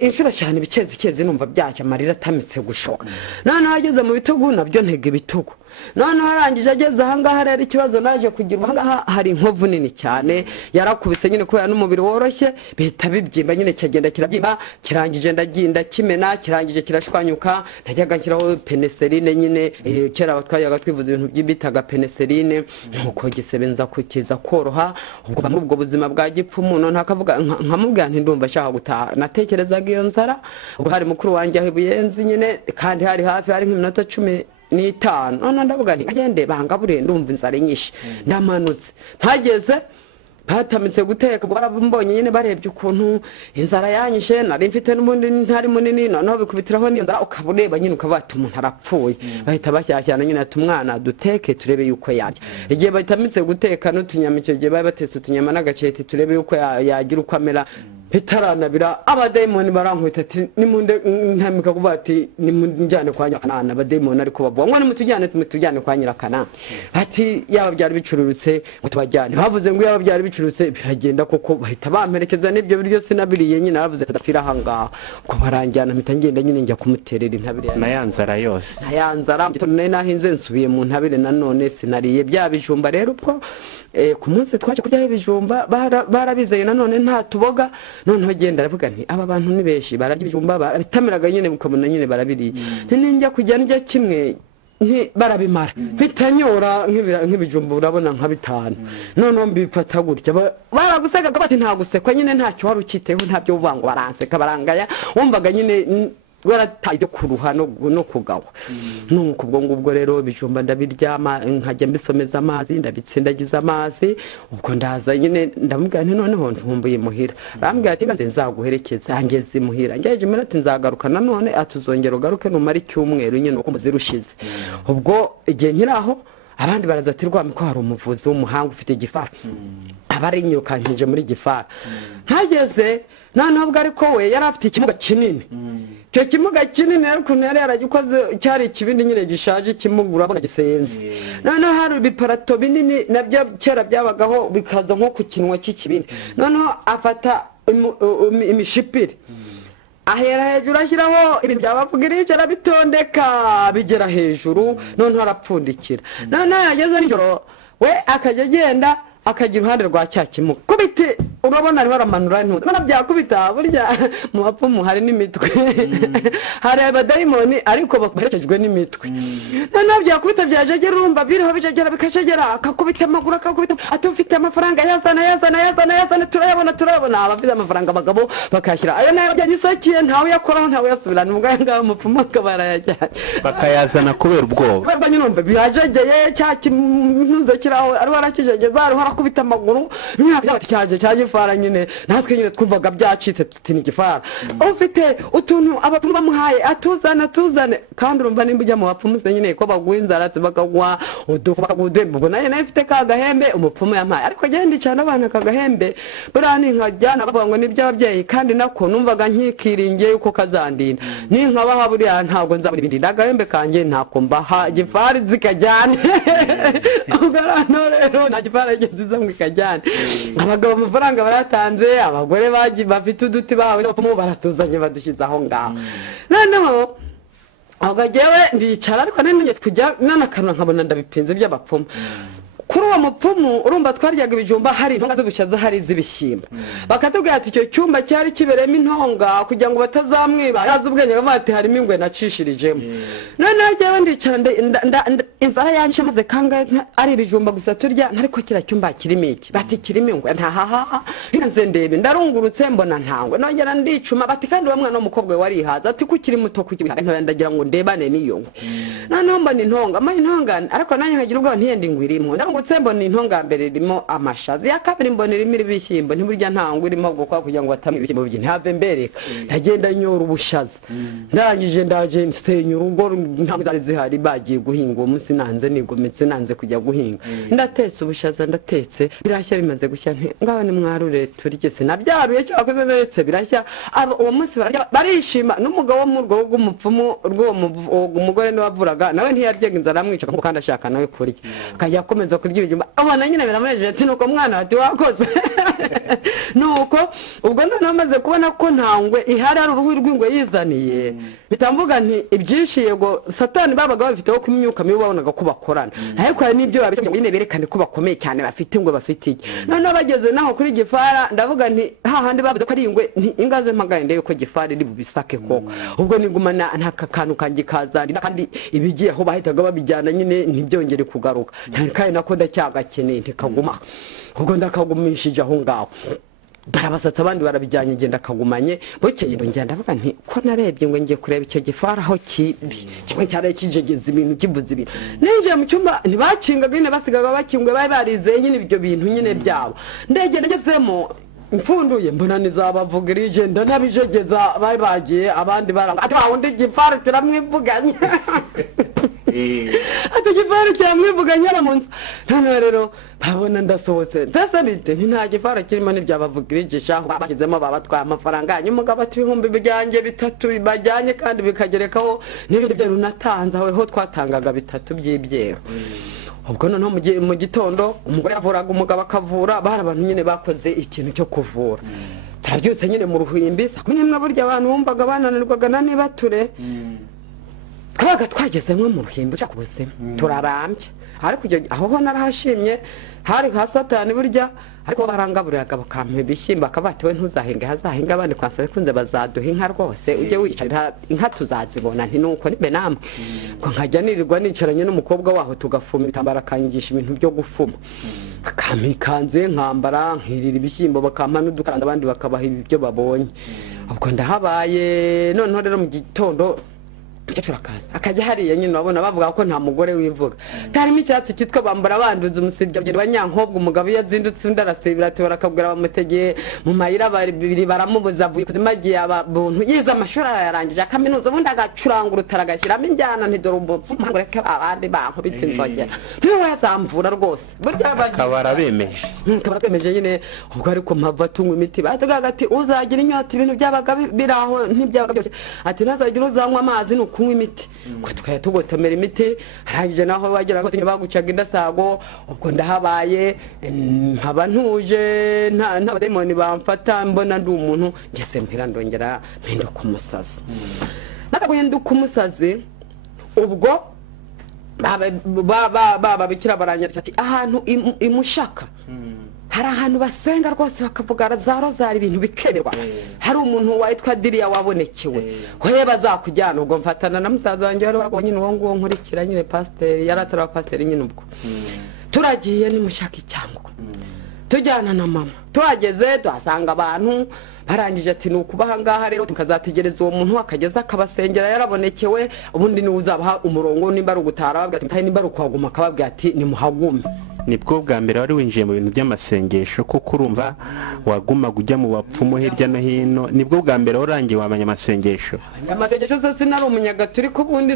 inshuro 5 bikezi numva byacya amarira atamitse gushoka noneho ageze mu bitugu nabyo ntege ibitugu noneho arangije ageze ahangaha rero ikibazo naje kugira ahangaha hari inkovu nini cyane yarakubise nyine kubera n'umubiri woroshye bihita bibyimba nyine cyagenda kirabyimba kirangije ndaginda kimena kirangije kirashwanyuka najyaga nshyiraho penicilline nyine kera abatwayaga twivuza ibintu by'ibitaga penicilline nuko gisebe nza kukiza koroha ubwo muri ubwo buzima bwa gipfumu none akavuga nkamubwira nti ndumva ashaka gutaha natekerezaga iyo nzara ubwo hari mukuru wanjye aho Buyenzi nyine kandi hari hafi hari nk'iminota 15 none ndavuga nti agende bangabure ndumva inzara nyinshi ndamanutse ntageze batamitse guteka barabambonye nyine barebye ukuntu inzara yanyishe nari mfite n'ubundi ntari munini noneho bikubitiraho n'inzara ukabureba nyine ukabata umuntu arapfuye bahita bashyashyana nyine atumwana duteke turebe yuko yarya igihe batamitse guteka n'utunyama icyo gihe batetse utunyama n'agacete turebe yuko yagira uko amera bitaranabira abadayimoni barankubita ati nimunde ntamika kuvuga ati nimujyane kwa Nyirakana abadayimoni ariko bavuga ngo nimutujyane kwa Nyirakana ati yaba byari bicururutse ngo tubajyane bavuze ngo yaba byari bicururutse biragenda koko bahita bamperekeza n'ibyo biryo sinabiriye nyine bavuze adapfira ahangaha ko baranjyana mpita ngenda nyine njya kumuterera intabire na yanzara yose yanzara none nahinze nsubiye mu ntabire nanone sinariye bya bijumba rero ubwo ku munsi twaje kurya ibijumba barabizeye nanone nta tuboga noneho genda aravuga nti aba bantu ni beshi bararya ibijumba barabitamiraga nyine mukabona nyine barabiriye ninjya kujya njya kimwe nti barabimara bitanyora nk'ibijumba urabona nka 5 noneho mbifata gutya baraguseka bati nta gusekwa nyine ntacyo wari ukiteho ntabyo ubango baranseka barangaya wumvaga nyine warataye byo kuruha no kugawa nuko ubwo ngubwo rero bijumba ndabiryama nkajya mbisomeza amazi ndabitsindagiza amazi ubwo ndaza nyine ndamubwira nti noneho ntumbuye muhira arambwira ati nze nzaguherekeza angeze muhira ngeje minute nzagaruka nanone atuzongera ugaruke numara icyumweru nyine uko muzirushize ubwo igihe nkiraho abandi barazatirwa ko hari umuvuzi w'umuhanga ufite gifara abari nyirukankije muri gifara hageze nanobwo ariko we yari afite ikimuga kinini cyo kimuga kinini ariko yari yaragikoze cyari ikibindi nyine gishaje kimugura abona gisenze noneho hari ibiparato binini nabyo kera byabagaho bikaza nko ku kinwa cy'ikibindi noneho afata imishipiri ahera hejuru ashyiraho ibintu byabavugirije arabitondeka bigera hejuru noneho arapfundikira noneho yageze nijoro we akajya agenda akagira uruhande rwa cya kimuga kubite urabona ari baramanura intuza bana byakubita burya mu bapfumu hari n'imitwe hari abadayimoni ariko baherekejwe n'imitwe noneho byakubita byajegera urumva biriho bijegera bikajegera akakubita amaguru akakubita atufite amafaranga yazana turayabona abafite amafaranga abagabo bakashyira ayo nayo byanyisakiye ntawe yakoraho ntawe yasubirana ubwanga umupfumu akabara yajyanye bakayazana kubera ubwoba barwanye numva byajegeye cya kintuza kiraho ari warakijegeza ari harakubita amaguru myaka cyaje fara nyine natwe nyine twumvaga byacitse tuti ni gifara ufite utuntu abapfumu bamuhaye atuzane kandi urumva nimba ujya mu bapfumu nyine ko bagwinzara bakagwa udufu bakagudemba ubwo naye nafite ka gahembe umupfumu yampaye ariko genda cyane abana ka gahembe burani nkajyana bavuga ngo nibyo ababyeyi kandi nako numvaga nkikiringiye yuko kazandinda ni nkabaha buriya ntabwo nzabura ibindi ndagahembe kanjye ntako mbaha gifari zikajyane ugarano rero na gifari ziza mu ikajyane abagabo amafaranga baratanze abagore bafite uduti bawe n'abapfumu baratuzanye badushyize aho ngaho noneho agajewe ndicara ariko nene kujya nanakanwa nkabona ndabipinze by'abapfumu kuri uwo mupfumu urumva twaryaga ibijumba hari intonga z'ubushaza hari z'ibishyimbo bakatubwira ati icyo cyumba cyari kiberemo intonga kugira ngo batazamwiba yaza ubwenge bamati harimo ingwe nacishirijemo noneho jewe ndicara inzara yanshe maze kanga ari ibijumba gusa turya ariko kira cyumba kirimo iki bati kirimo ingwe ntahaha nze ndebe ndarungurutse mbona ntangwe nongera ndicuma bati kandi uwo mwana w'umukobwa wari haza ati kukiri muto kukibiha ndagira ngo ndebane niyo ngwe noneho mbona intonga intonga ariko nanjye nkagira ubwo ntiyende ingwirimo mbona intonga mbere irimo amashazi ya kabiri mbona irimo ibishyimbo ntiburya ntango irimo gukwa kugira ngo batamwe ibishyimbo bye ntave mbereka ndagenda nyora ubushaza ndangije ndaje nsenya urugo ntabwo zari zihari bagiye guhinga uwo munsi nanze nigometse nanze kujya guhinga ndatetse ubushaza ndatetse birashya bimaze gushya ngaho ni mwarure turye se nabyaruye cyakoze ndetse birashya uwo munsi barishima n'umugabo wo mu rwo rw'umupfumu rwo umugore n'abavuraga nawe ntiyaryaga inzara amwica kandi ashaka nawe kurya akajya akomeza kurya ibijumba abana nyine biramunejeje ati nuko mwana ati wakoze nuko ubwo none amaze kubona ko ntangwe ihari ari uruhu rw'ingwe yizaniye bitamvuga nti ibyinshi yego satani babaga bafiteho ku myuka mibi babonaga ko bakorana ariko hari n'ibyo babitanye nyine berekane ko bakomeye cyane bafite ngo bafite iki none bageze naho kuri Gifara ndavuga nti hahandi bavuze ko ari ingwe ingaze mpagande yuko Gifara iri bubisake koko ubwo nigumana nta kantu kanjye kazandi kandi ibigiye aho bahitaga babijyana nyine ntibyongere kugaruka kandi nako ndacyagakeneye ntikaguma ubwo ndakagumishije aho ngaho barabasatsa abandi barabijyanye ngenda kagumanye bukeye ngenda ndavuga nti ko narebye ngo ngiye kureba icyo Gifara aho kimwe cyane kijegeza ibintu kivuze ibintu ninjiye mu cyumba ntibakingaga nyine basigaga bakingwe bari barizeye nyine ibyo bintu nyine byabo ndegenda ngezemo mfunduye mbona nizabavuga irigenda nabijegeza bari bagiye abandi baranga ati wundi Gifara turamwivuganye ati Gifara cyamwivuganye aramunsi none rero babona ndasohotse ndasabite nta Gifara kirimo n'ibyabavuga irigisha aho bagezemo babatwaye amafaranga yanyu umugabo ati ibihumbi bijyanye 3 bajyanye kandi bikagerekaho n'ibindi byo runatanze aho twatangaga 3 by'ibyero ubwo noneho mu gitondo umugore yavuraga umugabo akavura bari abantu nyine bakoze ikintu cyo kuvura tarabyutse nyine mu ruhimbi saa 11 burya abantu bumvaga bananirwaga na nibature twabaga twagezemo mu ruhimbi ushaka ubuzima turarambye ariko aho ho narahashimye hari ha satani burya ariko barangaburiraga bakampa ibishyimbo akabatiwe ntuzahinga hazahinga abandi kwasabe kunze bazaduha inka rwose ujye wicara inka tuzazibona nti nuko nibe namwe ngo nkajya nirirwa nicaranye n'umukobwa waho tugafuma itambara kanyigisha ibintu byo gufuma akampa ikanzu nkambara nkirira ibishyimbo bakampa n'udukaranda abandi bakabaha ibyo babonye ubwo ndahabaye noneho rero mu gitondo cyacura kaza akajya hariya nyine babona bavuga ko nta mugore wivuga tarimo icyatsi kitwa bambara banduza umusibya bagenda banyankobwa umugabo yazindutse undarasibira ati barakabwira bamutegeye mu mayira bari baramubuza avuye kuzimagiye abantu yiza amashuri yarangije akaminuza ubundi agacuranga utaragashyiramo injyana ntidore umupfumu reka abandi bankubita inzogera niwe yazamvura rwose burya kabara bemeje bemeje nyine ubwo ariko mpava tunywa imiti batugaga ati uzagira inyota ibintu byabaga biraho ntibyabaga byose ati nazagira uzanywa amazi kunywa imiti ko tukaya tugotomera imiti harangije naho bagira ngo bagucaga indasago ubwo ndahabaye nkaba ntuje nta demoni bamfata mbona ndi umuntu ngese mpira ndongera mpinduka umusazi naza guhinduka umusazi ubwo baba bikira baranyarira ati ahantu imushaka hari ahantu basenga rwose bakavuga za rozari ibintu bikenerwa hari umuntu witwa Diriya wabonekewe hoye bazakujyana ubwo mfatana na musaza wanjye wari wabonye uwo nguwo nkurikira nyine pasiteri yaratara pasiteri nyine ubwo turagiye nimushaka icyango tujyana na mama tuhageze tuhasanga abantu barangije ati nukubaha ngaha rero tukazategereza uwo muntu akageza akabasengera yarabonekewe ubundi ni uzabaha umurongo nimba ari ugutara babwira ati nimba ari ukwaguma akababwira ati nimuhagume nibwo bwa mbere wari winjiye mu bintu by'amasengesho kuko urumva waguma kujya mu bapfumu hirya no hino nibwo bwa mbere warangiye wamanya amasengesho se sinari umunyagatulika ubundi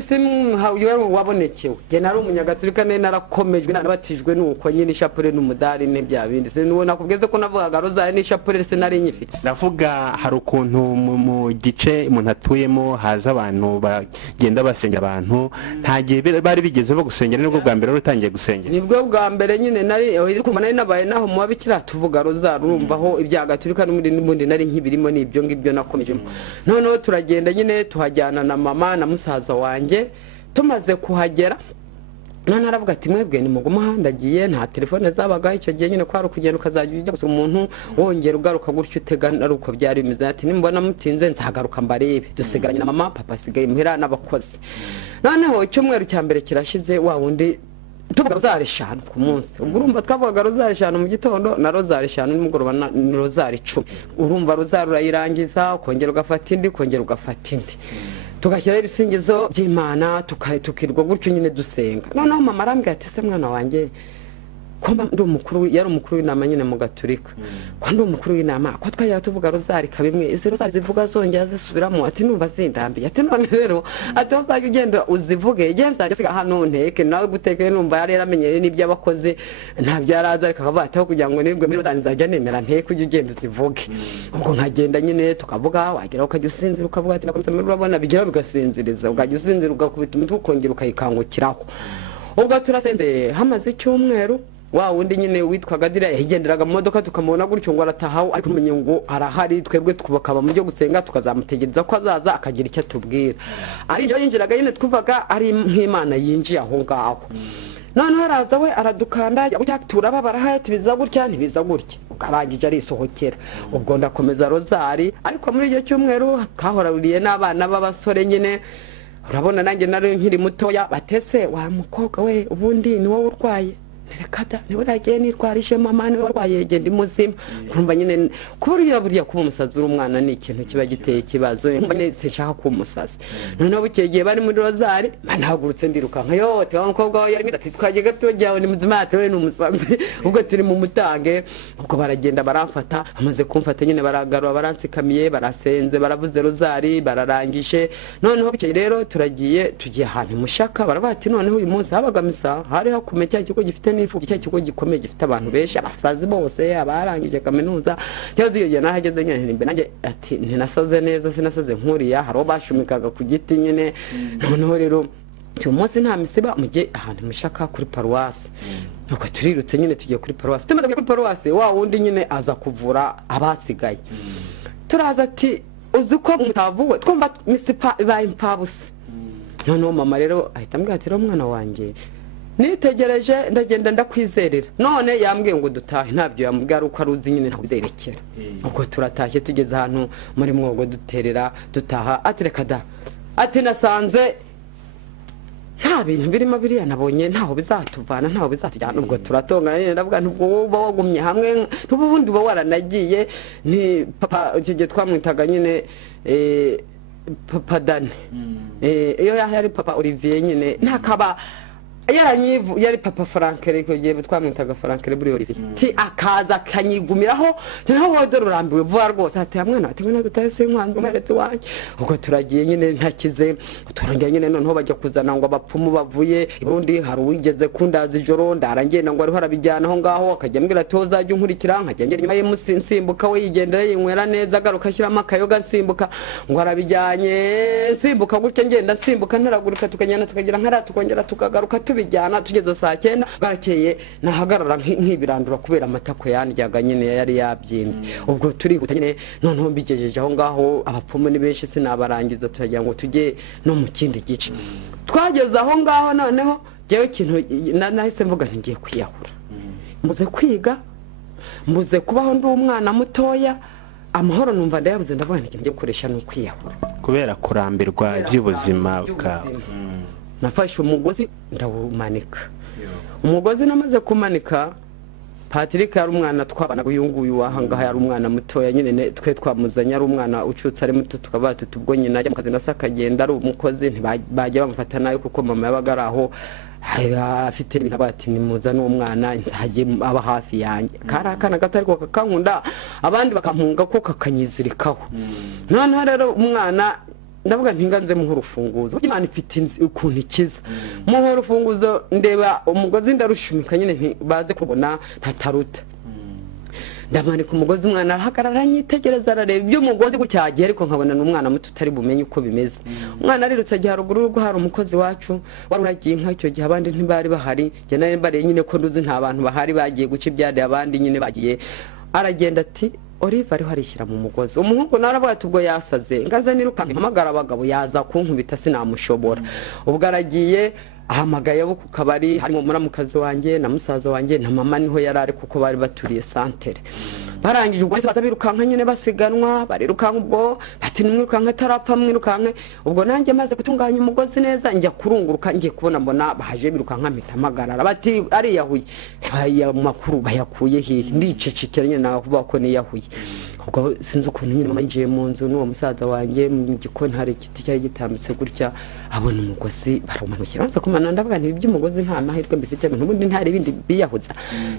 wabonekewe njye nari umunyagatulika nari narakomejwe narabatijwe nuko nyine ishapure n'umudari n'ibya bindi sinubona kubweze ko navugaga rozari n'ishapure sinari nyifite ndavuga hari ukuntu mu gice umuntu atuyemo haza abantu bagenda basengera abantu nta gihe bari bigeze bo gusengera nibwo bwa mbere utangiye gusengera nibwo bwa mbere nyine nari kumva nari nabaye naho mu babikira tuvuga rozari urumvaho ibyagatulika n'ubundi nari nkibirimo n'ibyo ngibyo nakomejemo noneho turagenda nyine tuhajyana na mama na musaza wanjye tumaze kuhagera none aravuga ati mwebwe ni mugumu handagiye nta telefone zabaga icyo gihe nyine kwari kugenda ukazajya ujya gusura umuntu wongera ugaruka gutyo utega ari uko byari bimeze ati nimbona mutinze nzagaruka mbarebe dusigaranye na mama papa asigaye muhira n'abakozi noneho icyumweru cya mbere kirashize wa wundi tuvuga rozari 5 ku munsi ubwo urumva twavuga rozari 5 mu gitondo na rozari 5 nimugoroba na rozari 10 urumva rozari urayirangiza ukongera ugafata indi ukongera ugafata indi tugashyira ibisingizo by'Imana tukirwa gutyo nyine dusenga noneho mama arambwira ati se mwana wanjye ko ndi umukuru yari umukuru w'inama nyine mu Gatulika ko ndi umukuru w'inama ko twajya tuvuga rozari kabimwe izi rozari zivuga zongera zisubiramo ati numva zindambiye ati none rero ati uzajya ugenda uzivuge igenza gasiga hano nteke nawe guteke numva yari yaramenyeye n'ibyo abakoze ntabyo yaraza akavuga ati kugira ngo nibwo muri rozari nzajya nemera nteke ujye ugenda uzivuge ubwo nkagenda nyine tukavuga wagera ukajya usinzira ukavuga ati nakomeza urabona bigira bigasinziriza ukajya usinzira ugakubita umutwe ukongera ukayikangukiraho ubwo turasenze hamaze icyumweru wa wundi nyine witwaga Dira yagenderaga mu modoka tukamubona gutyo ngo aratahaho ariko umenye ngo arahari twebwe twubakaba mu byo gusenga tukazamutegereza ko azaza akagira icyo atubwira ari byo yinjiraga nyine twuvaga ari nk'Imana yinjiye aho ngaho noneho araza we aradukanda turaba barahaye tubiza gutya ntibiza gutya arangije arisohokera ubwo ndakomeza rozari ariko muri icyo cyumweru kahorariye n'abana b'abasore nyine urabona nanjye nari nkiri mutoya batese wa mukobwa we ubundi ni wowe urwaye rekada niwe nagiye nitwarije mama niwe warwaye genda muzima kumva nyine kuburiya buriya kuba umusazi uri umwana ni ikintu kiba giteye ikibazo mbone sinshaka kuba umusazi noneho bukegeye bari muri rozari manahagurutse ndiruka nka yote wa mukobwa we yari ati twagiye gatojyawe ni muzima yatewe ni umusazi ubwo turi mu mutange ubwo baragenda baramfata amaze kumfata nyine baragarura baransikamiye barasenze baravuze rozari bararangije noneho bukeye rero tugiye ahantu mushaka barabati noneho uyu munsi habaga misa hari hakume cya kigo gifite n'ifu cya kigo gikomeye gifite abantu benshi abasazi bose abarangije kaminuza cyazo iyo nahageze nyine nimbe nanjye ati ntinasaze neza sinasaze nkuriya haro bashumikaga ku giti nyine noneho rero cyo munsi nta misiba mujye ahantu mushaka kuri paruwasi nuko turirutse nyine tugiye kuri paruwasi tumaze kuri paruwasi wa wundi nyine aza kuvura abasigaye turaza ati uzi ko mutavuwe twumva misipa ibaye impfabusa noneho mama rero ahita ambwira ati umwana wanjye nitegereje ndagenda ndakwizerera none yambwiye ngo dutahe ntabyo yambwira uko aruzi nyine ntabizerekera uko turatashye tugeze ahantu muri mwogo duterera dutaha ati reka da ati nasanze nta bintu birimo biriya nabonye ntaho bizatuvana ntaho bizatujyana ubwo turatongana nyine ndavuga ntubwo uba wagumye hamwe n'ubundi uba waranagiye ni papa icyo gihe twamwitaga nyine papa Dani iyo yari papa Olivier nyine ntakaba yaranyivu yari papa Frank reko giye twamwitaga Frank buri Olivier ti akaza kanyigumiraho naho wodoro urambiwe vuba rwose ati mwana ati ngana gutase nkwanze umeretse wanje ubwo turagiye nyine ntakize turangiye nyine noneho bajya kuzana ngo abapfumu bavuye Burundi hari uwigeze kundaza ijoro ndarangenda ngo ari harabijyana aho ngaho akajya mbwira ati uzajya unkurikira nkajya nyuma ye musimbuka we yigendera yinywera neza agaruka ashyiramo akayoga nsimbuka ngo arabijyanye simbuka gutya ngenda simbuka ntaraguruka tukanyana tukagira nkara tukongera tukagaruka bijyana tugeze saa 9 barakeye nahagarara nk'ibirandura kubera amatako yandyaga nyine yari yabyimbye ubwo turihuta nyine noneho mbigejeje aho ngaho abapfumu ni benshi sinabarangiza turagira ngo tujye no mu kindi gice twageze aho ngaho noneho jewe ikintu nahise mvuga ngiye kwiyahura muze kwiga muze kubaho ndi umwana mutoya amahoro numva ndayabuze ndavuga ngiye gukoresha no kwiyahura kubera kurambirwa iby'ubuzima bwa nafashe umugozi ndawumanika umugozi namaze kumanika Patrick yari umwana twabana uyunguyu wahangaha yari umwana mutoya nyine twe twamuzanya ari umwana ucutse ari muto tukabata tubwo nyine ajya mu kazi nasakagenda ari umukozi ntibajya bamufata nayo kuko mama yabaga araho afite ibintu bati nimuza n'umwana nzaje aba hafi yanjye karakana gatari ko kakankunda abandi bakampunga ko kakanyizirikaho noneho rero umwana ndavuga ntinganze mu rufunguzo Imana ifite ukuntu ikiza mu rufunguzo ndeba umugozi ndarushumika nyine baze kubona ntataruta ndamanika umugozi umwana arahagarara nyitegereza arareba ibyo umugozi gucyagiye ariko nkabona n'umwana muto utari bumenye uko bimeze umwana arirutse agiye haruguru rwo hari umukozi wacu wari uragiye inka icyo gihe abandi ntibari bahari njye nari mbare nyine ko nduzi nta bantu bahari bagiye guca ibyade abandi nyine bagiye aragenda ati Olive ari harishyira mu mugozi umuhungu naravuga ati ubwo yasaze ngaze nirukanka mpamagara abagabo yaza kunkubita sinamushobora ubwo aragiye ahamagaye abo ku kabari harimo muramukazi wanjye na musaza wanjye na mama niho yarari kuko bari baturiye santere barangije ubwo baza birukanka nyine basiganwa barirukanka ubwo bati nimwirukanka tarapfa mwirukanka ubwo nanjye maze gutunganya umugozi neza njya kurunguruka ngiye kubona mbona bahaje birukanka mpita magarara bati ari yahuye baya makuru bayakuye hihi ndicecekera nyine nakuvuga ko ni yahuye ubwo sinzi ukuntu nyine mama ngiye mu nzu n'uwo musaza wanjye mu gikoni hari igiti cyari gitambitse gutya abona umugozi barumanukira banza kumana ndavuga nti iby'umugozi nta mahirwe mbifite n'ubundi ntari ibindi biyahuza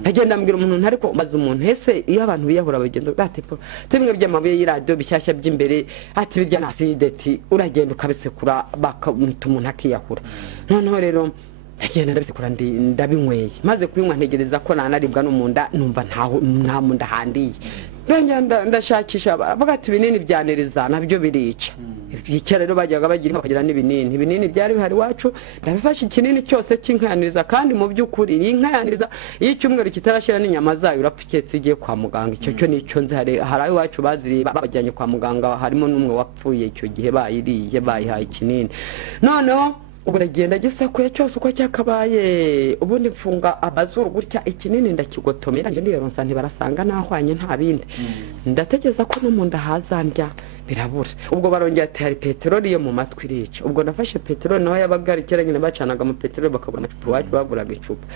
agenda mbwira umuntu ntariko maze umuntu hese iyo abantu biyahura bagenza gatepo tumwe by'amabuye y'iradio bishyashya by'imbere ati birya nasideti uragenda ukabisekura bakamuta umuntu akiyahura noneho rero agenda ndabisekura ndabinyweye maze kubinywa ntegereza ko nanaribwa no munda numva nta munda handiye ndashakisha bavuga ati ibinini byaniriza nabyo birica. Kera rero bajyaga bagira bakagira n'ibinini byari bihari wacu ndabifashe ikinini cyose cy'inkaniriza kandi mu by'ukuri inkaniriza iyo icyumweru kitarashira n'inyama zayo urapfuketse igiye kwa muganga. Icyo cyo nicyo nzi hari iwacu baziri babajyanye kwa muganga harimo n'umwe wapfuye icyo gihe bayiriye bayihaye ikinini. Noneho ubwo ndagenda gisakuye cyose uko cyakabaye ubundi mfunga abazuru gutya ikinini ndakigotomera nje ndiyeronsa ntibarasanga nahwanye nta bindi ndategeza ko no mu nda hazandya birabura. Ubwo barongera ati hari peteroli yo mu matwi irica. Ubwo nafashe peteroli naho yabagari kera nyine bacanaga mu peteroli bakabura amacupa wacu baguraga icupa.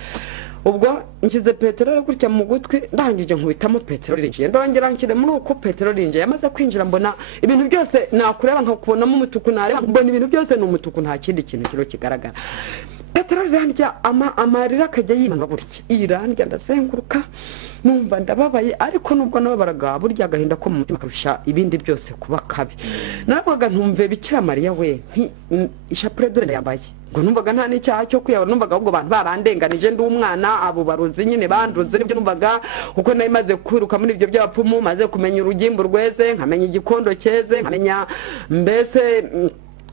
Ubwo nkize peteroli gutya mu gutwi ndangije nkubitamo peteroli ngiye ndongera nkire muri uko peteroli ngiye yamaze kwinjira mbona ibintu byose nakureba nkakubonamo umutuku nareba mbona ibintu byose ni umutuku nta kindi kintu kiro kigaragara. Peteroli randya amarira akajya yimanga gutya irandya ndazenguruka numva ndababaye ariko nubwo nababaraga burya agahinda ko mu mutima kurusha ibindi byose kuba kabi. Nabaga ntumve Bikira Mariya we ishapure dore yambaye ngo numvaga nta n'icyaha cyo kwiyabona numvaga ahubwo abantu barandenganije ndi umwana abo baruzi nyine banduze nibyo numvaga kuko nayo maze kwiruka muri ibyo by'abapfumu maze kumenya urugimbu rweze nkamenya igikondo cyeze nkamenya mbese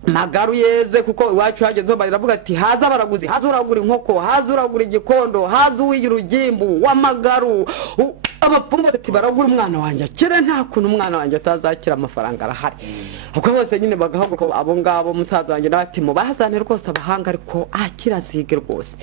magaru yeze kuko iwacu hagezeho baravuga ati haza baraguzi haza uragura inkoko haza uragura igikondo haza uw'urugimbu w'amagaru abapfumu ati baragura umwana wanjye kire nta kuntu umwana wanjye atazakira amafaranga arahari. Uko bose nyine bagahaguruka abo ngabo musaza wanjye nati mu bahazane rwose abahanga ariko akirazige rwose.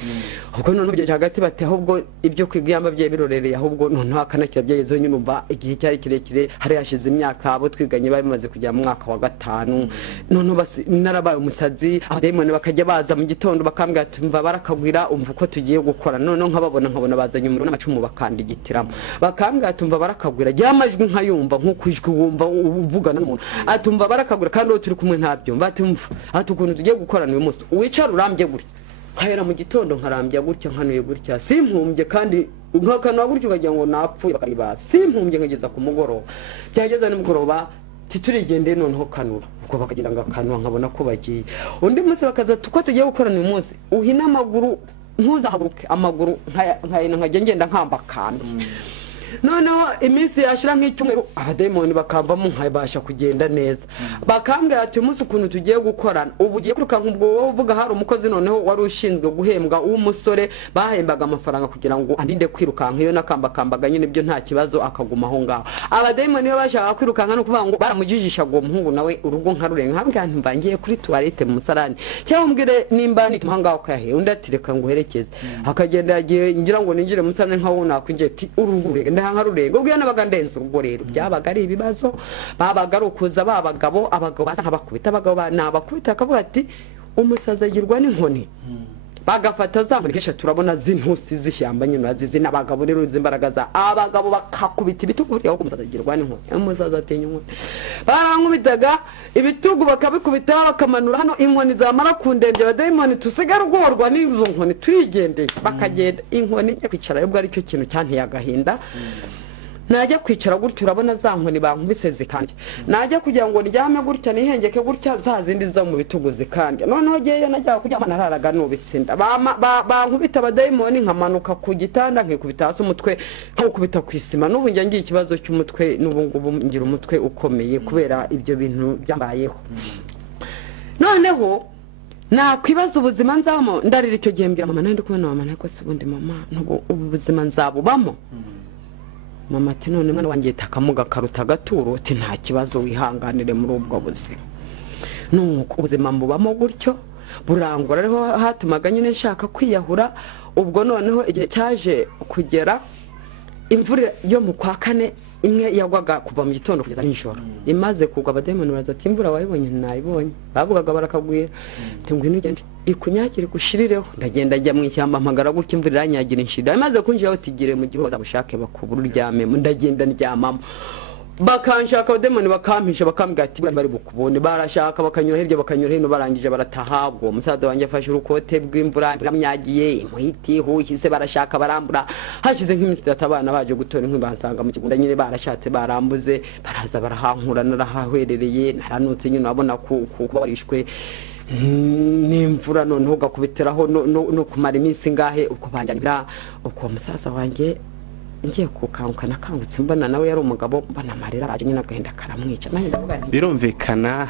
Ubwo none ubye hagati bati ahubwo ibyo kwigiyamba bye birorereye ahubwo none akanakira byegezeho nyine umva igihe cyari kirekire hari yashize imyaka abo twiganye bari bamaze kujya mu mwaka wa 5 none basi narabaye umusazi abademoni bakajya baza mu gitondo bakambwira ati mva barakagwira umva uko tugiye gukora none nkabona bazanye umuriro n'amacumu bakandigitiramo bakambwira tumva barakagwira ryamajwi nkayumva nk'ukwijwi wumva uvugana n'umuntu atumva barakagwira kandi turi kumwe ntabyo mbatumva atukuntu tugiye gukorana uyu munsi wicara urambye gutya nkahera mu gitondo nkarambya gutya nkanuye gutya simpumbye kandi nkakana gutya ukagira ngo napfuye bakariba simpumbye nkageza ku mugoroba byageza nimugoroba titurigendeye noneho kanura ubwo bakagira ngo akanwa nkabona ko bagiye undi munsi bakaza tuko tugiye gukorana uyu munsi uhina amaguru ntuzahaguruke amaguru nkajya ngenda nkamba kandi noneho iminsi yashira nk'icyumweru abademoni bakavamo nkabasha kugenda neza bakambwira ati umunsi ukuntu tugiye gukorana ubu ugiye kuruka nk'ubwo wowe uvuga hari umukozi noneho wari ushinzwe guhembwa w'umusore bahembaga amafaranga kugira ngo andinde kwirukanka iyo nakambakambaga nyine byo nta kibazo akaguma aho ngaho abademoni iyo bashaka kwirukanka no kuvuga ngo baramujijisha ngo muhungu nawe urugo nkarurenga nkambwira nti mbangiye kuri toilette mu musarani cyangwa mbwire nimba ni tumanga ukahe undi atireka ngo herekeze akagenda yagiye ngira ngo ninjire mu musarani nkawo nakwinje ati urugo nkarurenga ubwo nabaga ndenze ubwo rero byabaga ari ibibazo babaga rukuza babagabo basa nk'abakubita abagabo nabakubita akavuga ati umusaza agirwa n'inkoni bagafata zamuri kesha turabona zintusi zishyamba nyine azizi nabagabo rero zimbaraga za abagabo bakakubita ibitugu buriya ko umusaza agirwa n'inkoni umusaza atenya inkoni barankubitaga ibitugu bakabikubita bakamanura hano inkoni zamara kundembye abademoni tusigara ugorwa n'izo nkoni turigendeye bakagenda inkoni kwicara ubwo ari cyo kintu cyanteye agahinda najya kwicara gutyo urabona za nkoni bankubise zikanje najya kugira ngo ndyame gutya nihengeke gutya za zindi zo mu bitugu zikanje noneho giye najya kujya nararaga nubitsinda bankubita abademoni nkamanuka ku gitanda nkikubita hasi umutwe nkukubita ku isima n'ubu njya ngiye ikibazo cy'umutwe n'ubu ngubu ngira umutwe ukomeye kubera ibyo bintu byambayeho noneho nakwibaza ubuzima nzamo ndarira icyo gihe mbwira mama nandi kumwe na mama ariko se ubundi mama ubu buzima nzabubamo mama ati none mwana wanjye takamuga karuta gaturo ati nta kibazo wihanganire muri ubwo buzima nuko ubuzima mbubamo gutyo burangora rero hatumaga nyine nshaka kwiyahura ubwo noneho igihe cyaje kugera imvura yo mu kwa kane imwe yagwaga kuva mu gitondo kugeza nijoro imaze kugwa abademoni baraza ati imvura wayibonye nayibonye bavugaga barakagwira ati ngwino ugende ikunyakire gushirireho ndagenda ajya mu ishyamba mpagara gutya imvura iranyagira inshira imaze kunjira batigire mu gihoza bushake bakubura uryamemo ndagenda ndyamamo bakanshaka abademoni bakampisha bakambwira ati bari bukubone barashaka bakanyura hirya bakanyura hino barangije barataha ubwo umusaza wanjye afashe urukote bw'imvura iramyagiye imuhiti huhise barashaka barambura hashize nk'iminsi atabana baje gutora inkwi bansanga mu kigunda nyine barashatse barambuze baraza barahankura narahahwerereye naranutse nyine abona kuba warishwe n'imvura noneho ugakubitiraho no kumara iminsi ngahe uko banjyanira uko umusaza wanjye ngiye kukanguka nakangutse mbona nawe yari umugabo mbona amarira araje nyine agahinda karamwica nanjye ndavuga nti birumvikana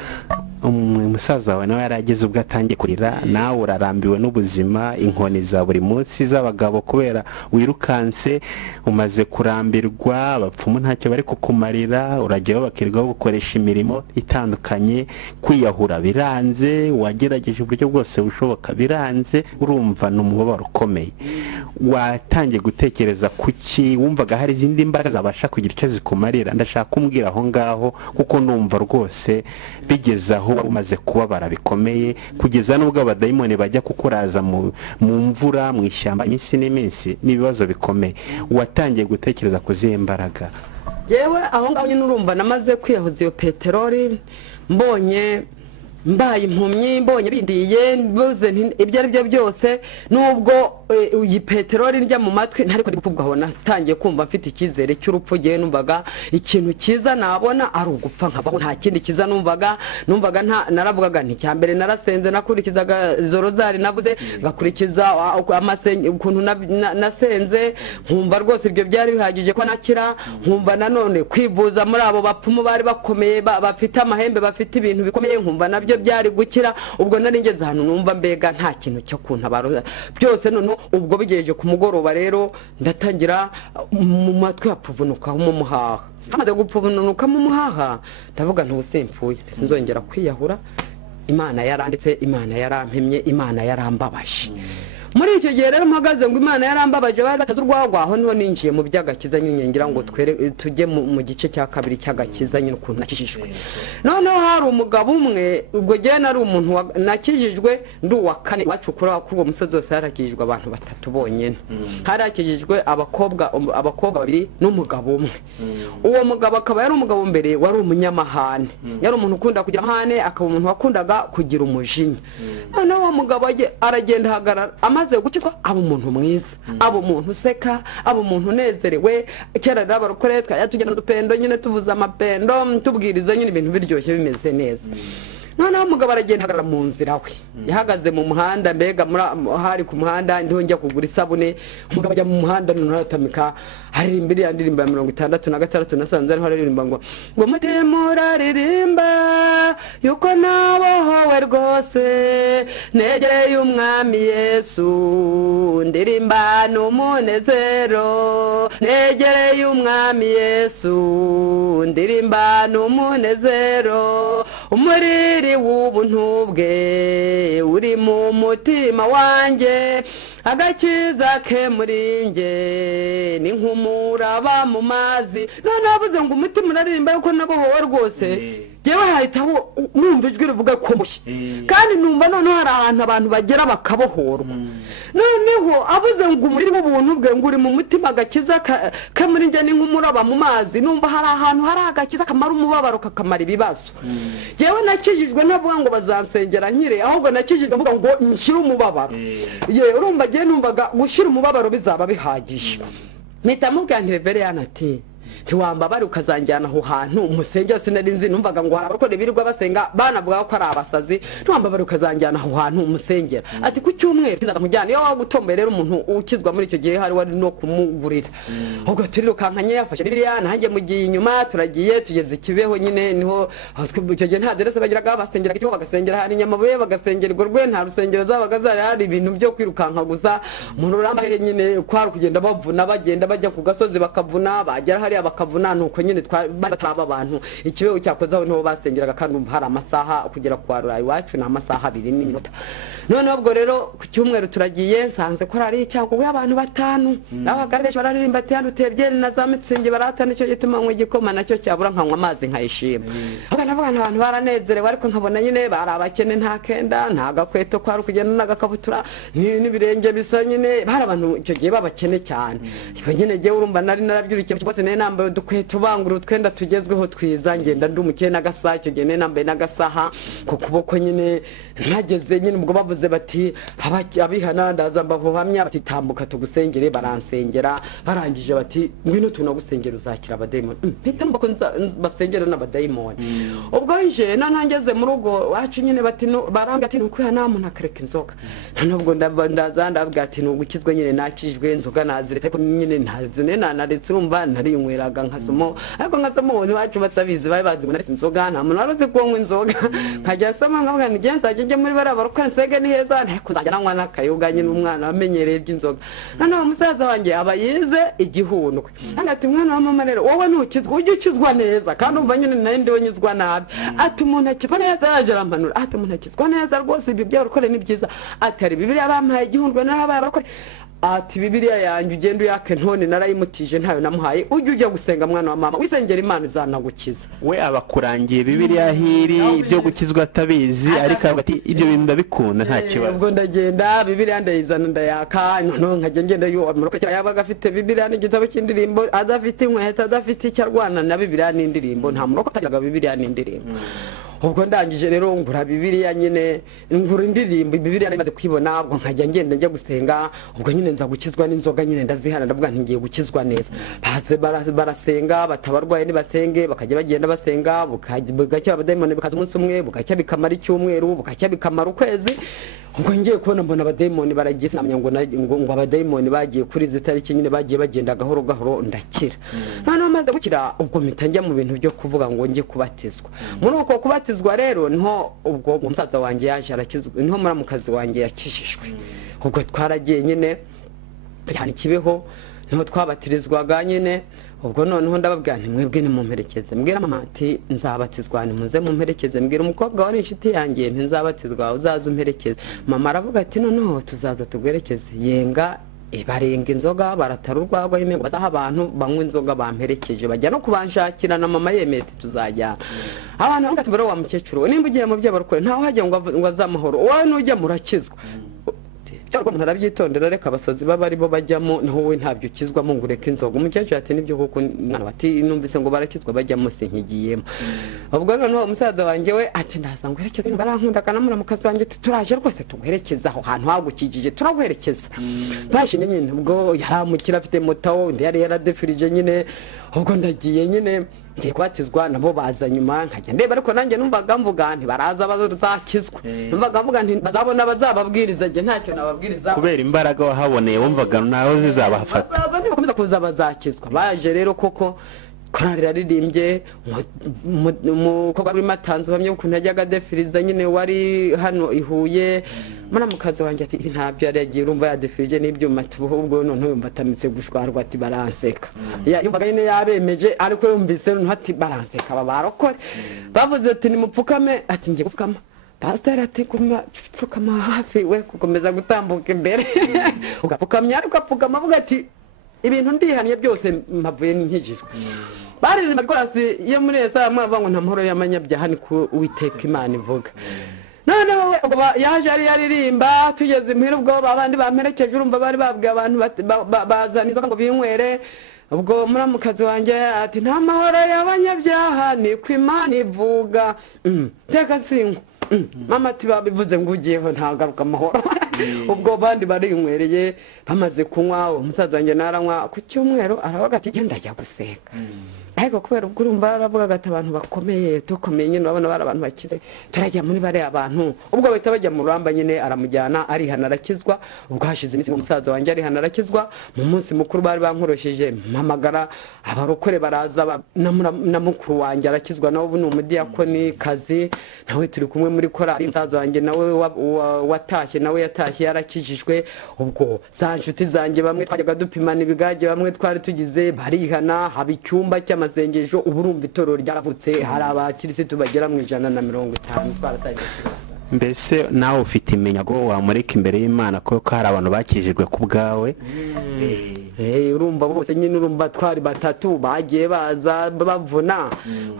umusaza wawe nawe yarageze ubwo atangiye kurira, nawe urarambiwe n'ubuzima, inkoni za buri munsi z'abagabo kubera wirukanse, umaze kurambirwa, abapfumu ntacyo bari kukumarira, urajyaho bakirwaho gukoresha imirimo itandukanye, kwiyahura biranze, wagerageje uburyo bwose bushoboka biranze, urumva n'umubabaro ukomeye. Watangiye gutekereza kuki, wumvaga hari izindi mbaraga zabasha kugira icyo zikumarira? Ndashaka kumbwira aho ngaho kuko numva rwose bigeze aho umaze kubabara bikomeye, kugeza n'ubwo abadayimoni bajya kukuraza mu mvura, mu ishyamba iminsi n'iminsi, n'ibibazo bikomeye. Watangiye gutekereza kuzihe mbaraga? yewe aho ngaho nyine urumva namaze kwiyahuza iyo peteroli, mbonye mbaye impumyi, mbonye bindiye, mbuze ibyo ari byo byose, nubwo iyi peteroli njya mu matwi ntariko ndi gupfubwa aho natangiye kumva mfite icyizere cy'urupfu. Giye numvaga ikintu kiza nabona ari ugupfa nkabaho, nta kindi kiza numvaga naravugaga nti cyambere narasenze, nakurikizaga izo rozari navuze, ngakurikiza ukuntu nasenze, nkumva rwose ibyo byari bihagije ko nakira. Nkumva nanone kwivuza muri abo bapfumu bari bakomeye, bafite amahembe, bafite ibintu bikomeye, nkumva nabyo byari gukira. Ubwo nari ngeze ahantu numva mbega nta kintu cyo kuntabara byose. None ubwo bigejeje ku mugoroba rero ndatangira mu matwi hapfuvunuka mu muhaha. Hamaze gupfuvunuka mu muhaha ndavuga ntubusemfuye, sinzongera kwiyahura. Imana yaranditse, Imana yarampemye, Imana yarambabaje. Muri icyo gihe rero mpagaze ngo Imana yarambabaje, barakaza urwagwaho niho ninjiye mu by'agakiza nyine, ngira ngo tujye mu gice cya kabiri cy'agakiza nyine ukuntu nakijijwe. Noneho hari umugabo umwe, ubwo gihe nari umuntu nakijijwe ndi uwa kane wacukura kuri uwo musozi wose, harakijijwe abantu 3 bonyine. Harakijijwe abakobwa 2 n'umugabo umwe. Uwo mugabo akaba yari umugabo mbere wari umunyamahane, yari umuntu ukunda kugira amahane, akaba umuntu wakundaga kugira umujinya. Noneho uwo mugabo aragenda hagarara, amaze gukizwa aba umuntu mwiza, aba umuntu useka, aba umuntu unezerewe. Kera rero abarokore twajya dupendo nyine, tuvuza amapendo, tubwiriza nyine ibintu biryoshye bimeze neza. Noneho umugabo aragenda hagarara mu nzira we, yahagaze mu muhanda, mbega hari ku muhanda, ndiho njya kugura isabune. Umugabo ajya mu muhanda none aratamika, haririmba iriya ndirimbo ya 66 nasanze ariho aririmba ngo mutima uraririmba yuko nabohowe rwose, negereye umwami Yesu ndirimba n'umunezero, negereye umwami Yesu ndirimba n'umunezero, umuriri w'ubuntu bwe uri mu mutima wanjye, agakiza ke muri nge ni nk'umuraba mu mazi. None avuze ngo umutima uraririmba yuko nabohowe rwose, jewe hahitaho numva ijwi rivuga ko mushye, kandi numva noneho hari ahantu abantu bagera bakabohorwa. Noneho avuze ngo umuriri w'ubuntu bwe ngo uri mu mutima, agakiza ke muri nge ni nk'umuraba mu mazi, numva hari ahantu hari agakiza kamara umubabaro kakamara ibibazo. Jewe nakijijwe ntavuga ngo bazansengera nkire, ahubwo nakijijwe mvuga ngo nshire umubabaro. Urumva giye numvaga gushira umubabaro bizaba bihagije. Mpita mubwira nti Reverend ati ntiwambabare ukazanjyana aho hantu umusengera, sinari nzi, numvaga ngo harabakora birirwa basenga banavuga ko ari abasazi, ntiwambabare ukazanjyana aho hantu umusengera. Ati ku cyumweru kizaza mujyana, iyo wagutomboye rero umuntu ukizwa muri icyo gihe hari wari no kumugurira. Ubwo turirukankanye, yafashe Bibiliya, nanjye mugiye inyuma, turagiye tugeze Kibeho nyine, niho icyo gihe nta aderese bagiraga, basengera Kibeho, bagasengera hari Nyamabuye, bagasengera Igorwe, nta rusengero zabaga zari, hari ibintu byo kwirukanka gusa. Umuntu urambaye nyine kwari kugenda bavuna, bagenda bajya ku gasozi bakavuna, bagera hari bakavuna, nuko nyine bataba abantu. Ikibeho cyakozaho niho basengeraga, kandi hari amasaha kugera kwarura iwacu na amasaha 2 n'iminota. None ubwo rero ku cyumweru turagiye, nsanze ko ari icyago y'abantu 5 n'abagaraje bararirimba ati hano tebyere na za mitsingi baratana, icyo gituma nkwe igikoma nacyo cyabura nkanywa amazi nkayishima. Navuga abantu baranezerewe, ariko nkabona nyine bari abakene, nta kenda nta gakweto kwari kugenda n'agakabutura n'ibirenge bisa nyine, bari abantu icyo gihe babakene cyane. Nyine je urumva nari narabyurikiye bose ne nambaye udukweto bangura utwenda tugezweho twiza ngenda ndi umukene n'agasake ngene nambaye n'agasaha ku kuboko nyine ntageze nyine ubwo bavuze bati abihana ndaza mbavuhamya bati tambuka tugusengere baransengera barangije bati ngwino tunagusengera uzakira abadayimoni mpita mbako basengera n'abadayimoni ubwo nje nangeze mu rugo wacu nyine bati barambye ati nuko nta muntu akareka inzoga nubwo ndaza ndavuga ati nugukizwe nyine nakijwe inzoga naziretse ko nyine ntazune nanaretse urumva narinyweraga nkasumo ariko nkasumo abantu bacu batabizi bari bazi ngo naretse inzoga nta muntu waruzi kunywa inzoga nkajya soma nkavuga ni genza njye muri bara baruka nsege ni heza ntako nzajya nanywa n'akayoga nyine umwana wamenyereye by'inzoga noneho umusaza wanjye abayize igihundwe ati mwana wa mama rero wowe ntukizwa ujye ukizwa neza kandi umva nyine nayo ndiwe nyizwa nabi ati umuntu akizwa neza yaje arampanura ati umuntu akizwa neza rwose ibyo byarukore ni byiza atari Bibiliya bampaye igihundwe n'abaye barakore ati Bibiliya yanjye ugenda uyake ntone narayimutije ntayo namuhaye ujye gusenga mwana wa mama wisengera Imana izanagukiza we abakurangiye Bibiliya hiri ibyo gukizwa atabizi ariko ati ibyo bintu ndabikunda nta kibazo ubwo ndagenda Bibiliya ndayizana ndayaka noneho nkajya ngenda yo muroka yabaga afite Bibiliya n'igitabo cy'indirimbo adafite inkweto adafite icyo arwana na Bibiliya n'indirimbo nta muroka atagira Bibiliya n'indirimbo ubwo ndangije rero ngura Bibiliya nyine ngura indirimbo Bibiliya namaze kwibona ubwo nkajya ngenda njya gusenga ubwo nyine nza gukizwa n'inzoga nyine ndazihana ndavuga nti ngiye gukizwa neza barasenga batabarwaye ni basenge bakajya bagenda basenga bugacya abadayimoni bakaza umunsi umwe bugacya bikamara icyumweru bugacya bikamara ukwezi ubwo ngiye kubona mbona abadayimoni baragiye sinamenya ngo abadayimoni bagiye kuri izi tariki nyine bagiye bagenda gahoro gahoro ndakira noneho maze gukira ubwo mpita njya mu bintu byo kuvuga ngo ngiye kubatizwa muri uko kubatizwa rero niho ubwo umusaza wanjye yaje arakizwa niho muramukazi wanjye yakishijwe ubwo twaragiye nyine tujyana ikibeho niho twabatirizwaga nyine ubwo noneho ndababwira nti mwebwe ni mumperekeze mbwira mama ati nzabatizwa ni muze mumperekeze mbwira umukobwa wari inshuti yanjye nti nzabatizwa uzaza umperekeze mama aravuga ati noneho tuzaza tugwerekeze yenga barenga inzoga baratara urwagwa nyine bazaha abantu banywa inzoga bamperekeje bajya no kubanshakira na mama yemete tuzajya abantu bavuga ati bro wa mukecuru nimba ugiye mu by'abarokore ntaho hajya ngo azamahoro wowe nujya murakizwa cyangwa umuntu arabyitondera reka abasazi baba aribo bajyamo naho we ntabyo ukizwamo ngo ureke inzoga umukecuru ati nibyo kuko mwana bati numvise ngo barakizwa bajyamo sinkigiyemo ubwo noneho umusaza wanjye we ati ndaza ngo herekeze barankunda kanamura mukazi wanjye turaje rwose tuguherekeza aho hantu hagukijije turaguherekeza bashimye nyine ubwo yaramukira afite moto undi yari yaradefirije nyine ubwo ndagiye nyine ngiye kubatizwa nabo baza nyuma nkajya ndeba ariko nanjye numvaga mvuga nti baraza bazakizwa numvaga mvuga nti bazabona bazababwiriza nge ntacyo nababwiriza kubera imbaraga wahaboneye wumvaga naho zizabafata bazaza nibakomeza kuza bazakizwa baje rero koko korari yaririmbye umukobwa urimo atanze uhamye ukuntu yajyaga adefiriza nyine wari hano ihuye muramukazi wanjye ati ntabyo yari yagiye urumva yadefirije n'ibyuma ubwo noneho yumva atamitse gushwarwa ati baranseka yumvaga nyine yabemeje ariko yumvise ati baranseka aba barokore bavuze ati nimupfukame ati ngiye gupfukama pasiteri ati pfukama hafi we gukomeza gutambuka imbere ugapfukamya ariko apfukama avuga ati ibintu ndihaniye byose mpavuye nkijijwe baririmba korasi yo muri esa mwavuga ngo nta mahoro y'amanyabyaha ni ku Uwiteka Imana ivuga noneho yaje yaririmba tugeze imuhira ubwo abandi bamperekeje urumva bari babwiye abantu bazana inzoga ngo binywere ubwo muramukazi wanjye ati nta mahoro y'abanyabyaha ni ku Imana ivuga teka sinkwa mama ati babivuze ngo ugiyeho ntagaruka amahoro ubwo bandi barinywereye bamaze kunywa umusaza wanjye naranywa ku cyumweru aravuga ati genda ajya gusenga ariko kubera ubwo urumva baravuga ati abantu bakomeye tukomeye nyine urabona bari abantu bakize turajya muri bare abantu ubwo bahita bajya mu ruramba nyine aramujyana arihana arakizwa ubwo hashize iminsi umusaza wanjye arihana arakizwa mu munsi mukuru bari bankorosheje mpamagara abarokore baraza na mukuru wanjye arakizwa nawe ni umudiyakoni kazi nawe turi kumwe muri korari umusaza wanjye nawe watashye nawe yatashye yarakijijwe ubwo za nshuti zanjye bamwe twajyaga dupimana ibigage bamwe twari tugize barihana haba icyumba cy'amasengesho ubu urumva itorero ryaravutse hari abakirisitu bagera mu 150 twaratangiye mbese nawe ufite iminyago wamurika imbere y'Imana ko hari abantu bakijijwe ku bwawe. Urumva bose nyine urumva twari batatu bagiye baza bavuna.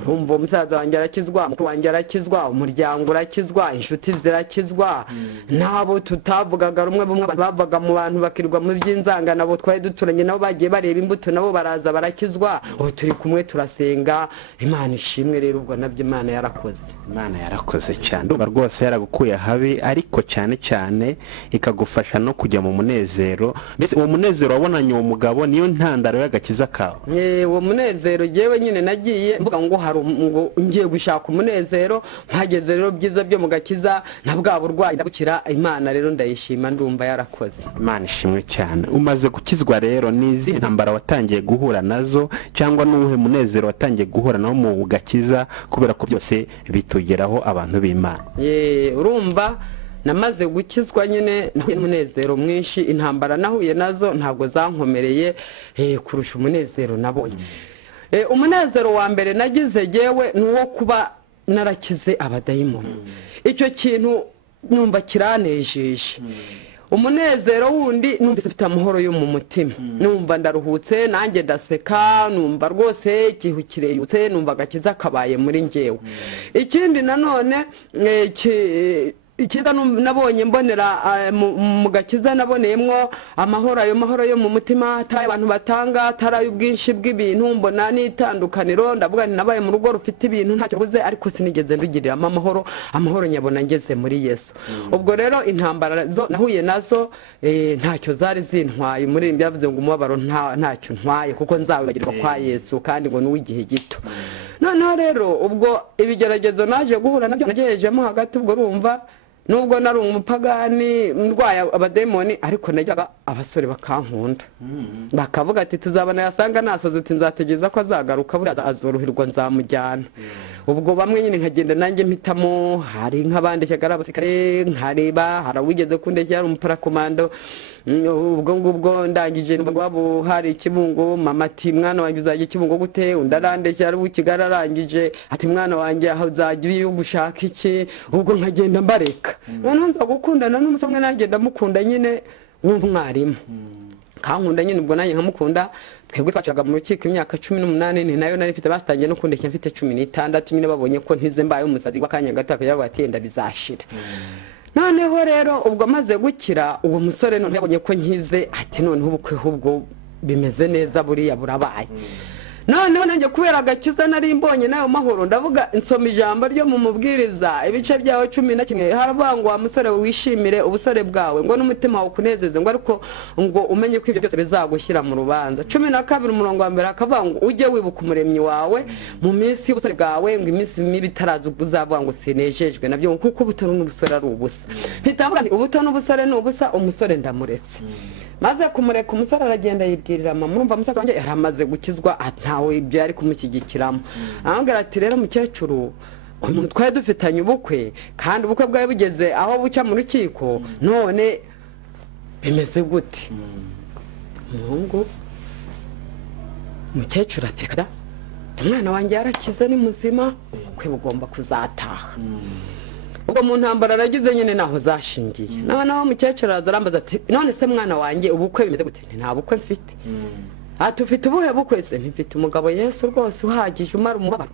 Urumva umusaza wanjye arakizwa, mukuru wanjye arakizwa, umuryango urakizwa, inshuti zirakizwa, nabo tutavugaga rumwe bumwe bavaga mu bantu bakirwa mu by'inzanga nabo twari duturanye nabo bagiye bareba imbuto nabo baraza barakizwa. Ubu turi kumwe turasenga. Imana ishimwe rero ubwo nabyo Imana yarakoze. Imana yarakoze cyane, ndumva rwose yaragukuye habi ariko cyane cyane ikagufasha no kujya mu munezero. Mbese uwo munezero wabonanye uwo mugabo niyo ntandaro y'agakiza kawe? Uwo munezero jewe nyine nagiye mvuga ngo hari ngo ngiye gushaka umunezero, mpageze rero byiza byo mu gakiza na bwa burwayi ndabukira. Imana rero ndayishima, ndumva yarakoze. Imana ishimwe cyane. Umaze gukizwa rero nizi ntambara watangiye guhura nazo cyangwa n'uhe munezero watangiye guhura nawo mu gakiza, kubera ko byose bitugeraho abantu b'Imana? Urumva namaze gukizwa nyine nahuye n'umunezero mwinshi. Intambara nahuye nazo ntabwo zankomereye kurusha umunezero nabonye. Umunezero wa mbere nagize jewe nuwo kuba narakize abadayimoni. Icyo kintu numva kiranejeje. Umunezero wundi numvise mfite amahoro yo mu mutima, numva ndaruhutse, nanjye ndaseka, numva rwose igihu kireyutse, numva agakiza kabaye muri njyewe. Ikindi nanone ikiza nabonye mbonera mu gakiza naboneyemwo amahoro, ayo mahoro yo mu mutima atari abantu batanga, atari ubwinshi bw'ibintu. Mbona n'itandukaniro, ndavuga nti nabaye mu rugo rufite ibintu ntacyo buze, ariko sinigeze ndugiriramo amahoro. Amahoro nyabona ngeze muri Yesu. Ubwo rero intambara zo nahuye nazo ntacyo zari zintwaye. Muri byavuze ngo umubabaro ntacyo ntwaye kuko nzabagirwa kwa Yesu kandi ngo n'uw'igihe gito. Noneho rero ubwo ibigeragezo naje guhura nabyo nagejejemo hagati. Ubwo urumva nubwo nari umupagani ndwaye abademoni, ariko najyaga abasore bakankunda bakavuga ati tuzabana yasanga nasaze ati nzategeza ko azagaruka buriya azoroherwa nzamujyana. Ubwo bamwe nyine nkagenda nanjye mpitamo. Hari nk'abandi cyagara abasirikare nkareba, hari uwigeze kundekera ari umuparakomando. Ubwo ngubwo ndangije wabo hari Ikibungo, mama ati mwana wanjye uzajya Ikibungo gute? Undarandekera ari Kigali arangije ati mwana wanjye aho uzajya gushaka iki? Ubwo nkagenda mbareka. Noneho nza gukundana n'umusomwe nanjye ndamukunda nyine w'umwarimu kankunda nyine. Ubwo nanjye nkamukunda. Twebwe twacaga mu rukiko imyaka 18, ni nayo nari mfite bastangiye no kundekera mfite 16. Nyine babonye ko ntize mbaye umusazi w'akanya gato akajya batenda bizashira. Noneho rero ubwo maze gukira uwo musore none yabonye ko nkize ati noneho ubukwe ubwo bimeze neza buriya burabaye. Noneho nanjye kubera agakiza nari mbonye nayo mahoro, ndavuga nsoma ijambo ryo mu mubwiriza ibice byawe 11 haravuga ngo wa musore wishimire ubusore bwawe ngo n'umutima wawe kunezeze ngo ariko ngo umenye ko ibyo byose bizagushyira mu rubanza. 12 umurongo wa mbere akavuga ngo ujye wibuka umuremyi wawe mu minsi y'ubusore bwawe ngo iminsi mibi itaraza uzavuga ngo sinejejwe nabyo kuko ubuto n'ubusore ari ubusa. Mpitavuga nti ubuto n'ubusore ni ubusa, umusore ndamuretse. Maze kumureka umusore aragenda yibwirira mama, urumva musaza wanjye yaramaze gukizwa ntawe ibyo ari kumushyigikiramo. Arambwira ati rero mukecuru uyu muntu twari dufitanye ubukwe kandi ubukwe bwawe bugeze aho buca mu rukiko, none bimeze gute? Mungu mukecuru ati kada umwana wanjye yarakize ni muzima, ubukwe bugomba kuzataha. Ubwo mu ntambara aragize nyine naho zashingiye. Noneho mukecuru azarambaza ati none se mwana wanjye ubukwe bimeze gute? Nta bukwe mfite. Ati ufite ubuhe bukwe? Se mfite umugabo Yesu rwose uhagije umara umubabaro.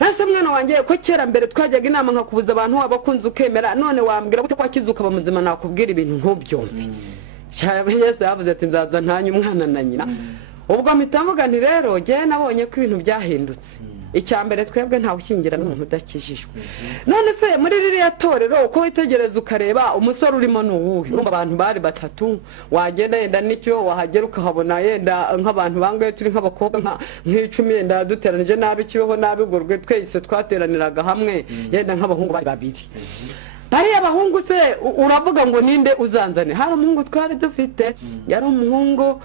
Ese mwana wanjye ko kera mbere twajyaga inama nkakubuza abantu wabakunze ukemera, none wambwira gute ko akizuka bamuzima nakubwira ibintu nk'ubyumve? Yesu yavuze ati nzaza ntanye umwana na nyina. Ubwo mpitavuga nti rero jye nabonye ko ibintu byahindutse. Icyambere twebwe nta ushyingira n'umuntu udakijijwe. None se muri ririya torero uko witegereza ukareba umusore urimo n'uwuhe? Urumva abantu bari batatu, wagenda yenda nicyo wahagera ukahabona yenda nk'abantu bangaye turi nk'abakobwa nk'icumi yenda duteranije nabi kibeho nabigorwe twese twateraniraga hamwe yenda nk'abahungu bari babiri. Bariya abahungu se uravuga ngo ninde uzanzane? Hari umuhungu twari dufite yari umuhungu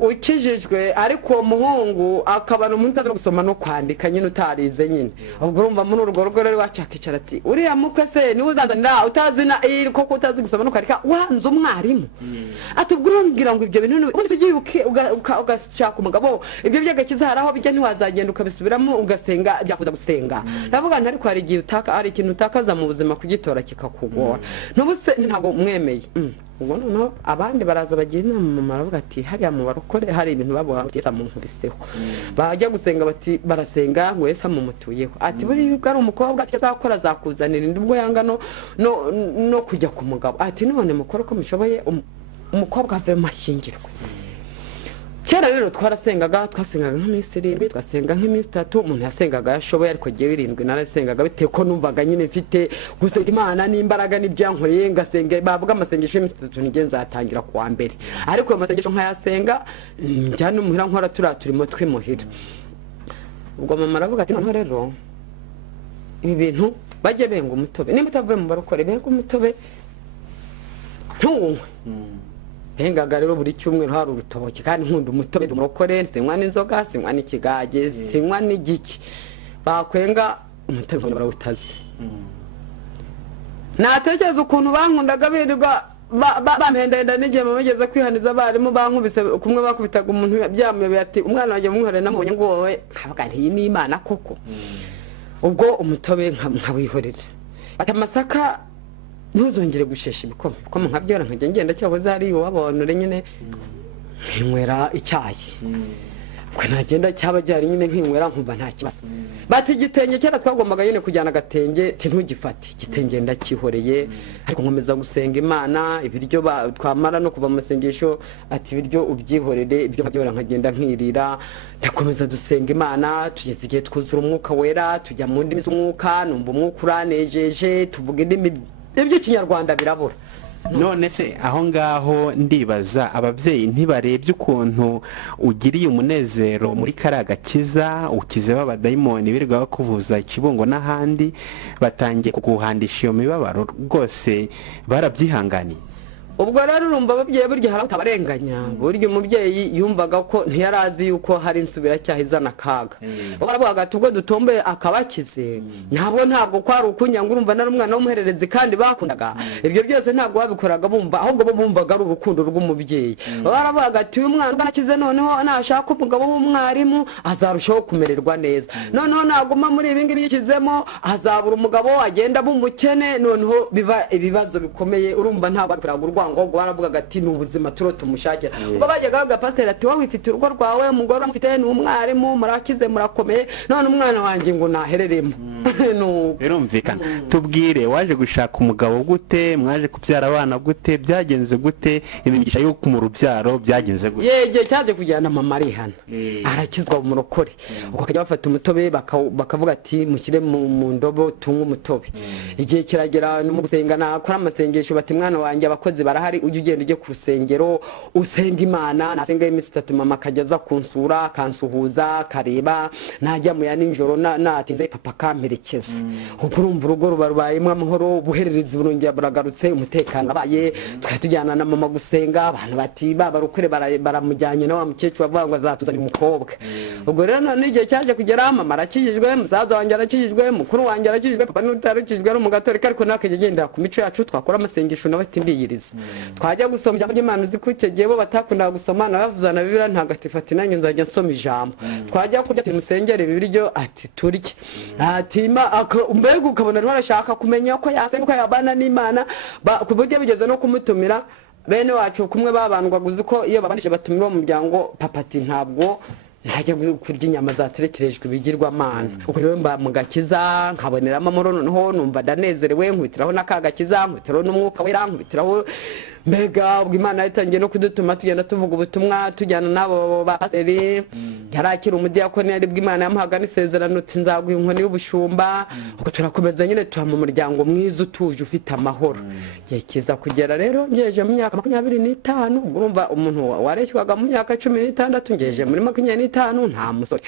ukijijwe ariko uwo muhungu akaba umuntu utazi gusoma no kwandika nyine utarize nyine ubwo urumva muri urwo rugo rero wacakicara ati uriya mukwe se niwe uzazanira utazina koko utazi gusoma no kwandika wanze umwarimu ati ubwo urambwira ngo ibyo bintu ubundi ugiye ugashaka umugabo ibyo by'agakiza hari aho bijya ntiwazagenda ukabisubiramo ugasenga byakuza gusenga ndavuga nti ariko hari igihe hari ikintu utakaza mu buzima kugitora kikakugora n'ubuse ntabwo mwemeye ubwo noneho abandi baraza bagira inama baravuga ati hariya mu barokore hari ibintu bavuga ngo Yesu amunkuriseho bajya gusenga bati barasenga ngo Yesu amumutuyeho ati buri ari umukobwa ati azakora azakuzanira indi ubwo yanga no kujya ku mugabo ati none mukora ko mushoboye umukobwa ave mashyingirwe kera rero twarasengaga nk'iminsi 7 twasenga nk'iminsi 3 umuntu yasengaga yashoboye ariko giye 7 narasengaga bitewe ko numvaga nyine mfite gusenga Imana n'imbaraga n'ibyankoreye ngasenga bavuga amasengesho y'iminsi 3 nigenza atangira kuwa mbere ariko ayo masengesho nkayasenga njyana umuhira nkora turimo twimuhira ubwo mama aravuga ati noneho rero ibi bintu bajye benga umutobe nimba utavuye mu barokore benga umutobe ntunywe hengaga rero buri cyumweru hari urutoki kandi nkunda umutobe umurokore sinywa n'inzoga sinywa n'ikigage sinywa n'igiki bakwenga umutobe barawutaze natekereza ukuntu bankundaga birirwa bampendenda n'igihe bageze kwihaniza abarimu bankubise kumwe bakubitaga umuntu byamye ati umwana wanjye mumwihore namubonye ngo wowe nkavuga nti ni Imana koko ubwo umutobe nkawihorera ati amasaka ntuzongere gushesha ibikoma nkabyora nkajya ngenda cyahoze ari wabonore nyine nkinywera icyayi ko nagenda cyaba cyari nyine nkinywera nkumva nta kibazo bati igitenge cyera twagombaga nyine kujyana agatenge ntugifate igitenge ndakihoreye ariko nkomeza gusenga Imana ibiryo twamara no kuva mu masengesho ati ibiryo ubyihorere ibyo byora nkagenda nkirira ndakomeza dusenga Imana tugeze igihe twuzura umwuka wera tujya mu ndimi z'umwuka numva umwuka uranejeje tuvuga indimi iby'ikinyarwanda birabura none se aho ngaho ndibaza ababyeyi ntibarebye ukuntu ugiriye umunezero muri kariya gakiza ukize b'abadayimoni birirwa bakuvuza ikibungo n'ahandi batangiye kuguhandisha iyo mibabaro rwose barabyihanganiye ubwo rero urumva ababyeyi burya hari utabarenganya burya umubyeyi yumvaga ko ntiyarazi yuko hari insubira cyahizana kaga baravuga ati ubwo dutombe akabakize ntabwo kwari ukunyanga urumva nari umwana w'umuhererezi kandi bakundaga ibyo byose ntabwo babikoraga bumva ahubwo bo bumvaga ari urukundo rw'umubyeyi baravuga ati uyu mwana anakize noneho nashaka umugabo w'umwarimu azarushaho kumererwa neza noneho naguma muri ibi ngibi yikizemo azabura umugabo agenda bumukene noneho biba ibibazo bikomeye urumva ntabwo babikoraga ngo baravuga ati n'ubuzima turota umushakira ubwo bajyaga baga pastor ati wowe wifite urugo rwawe umugore mufite n'umwarimu murakize murakomeye none umwana wanjye ngo nahereremo birumvikana tubwire waje gushaka umugabo gute mwaje kubyara abana gute byagenze gute imigisha yo mu rubyaro byagenze gute yege cyaje kujyana mama arihana arakizwa mu murokore uko kajya bafata umutobe bakavuga ati mushyire mu ndobo tunga umutobe igihe kiragera no gusenga nakora amasengesho bati mwana wanjye abakozi barahari ujye ugenda ujye ku rusengero usenga Imana nasenga iminsi 3 mama kajyaza kunsura kansuhuza kareba najya mu ya ninjoro natinze papa kamperekeza ubwo urumva urugo rubayemo amahoro buhererezi burongera buragarutse umutekano abaye twatujyana na mama gusenga abantu bati baba rukure baramujyanye na wa mukecuru bavuga ngo azatuzana umukobwa ubwo rero n'igihe cyaje kugera mama arakijijwe musaza wanjye arakijijwe mukuru wanjye arakijijwe papa n'utarakijijwe ari mu gatorika ariko nakajye genda ku mico yacu twakora amasengesho nawe tindiyiriza twajya gusoma ijambo ry'Imana uzikurikiye bo batakundaga gusoma nabavuzana Bibiliya ntagatifu ati nanjye nzajya nsoma ijambo twajya kurya ati musengere Bibiliya ati turye ati mbega ukabona barashaka kumenya ko yasenga ko yabana n'Imana ku buryo bigeze no kumutumira bene wacu kumwe babandwaga uzi ko iyo babandije batumira mu muryango papa ati ntabwo ntajya kurya inyama zaterekerejwe ibigirwamana ubwo rero mba mu gakiza nkaboneramo amahoro noneho numva ndanezerewe nkubitiraho n'akagakiza nkubitiraho n'umwuka wera nkubitiraho mbega ubwo Imana yatangiye no kudutuma tugenda tuvuga ubutumwa tujyana nabo bapaseri yarakira umudiyakoni ari bw'Imana yamuhaga n'isezerano ati nzaguha inkoni y'ubushumba ubwo turakomeza nyine tuba mu muryango mwiza utuje ufite amahoro igihe kiza kugera rero ngejeje mu myaka 25 urumva umuntu wareshywaga mu myaka 16 ngejeje muri 25 nta musore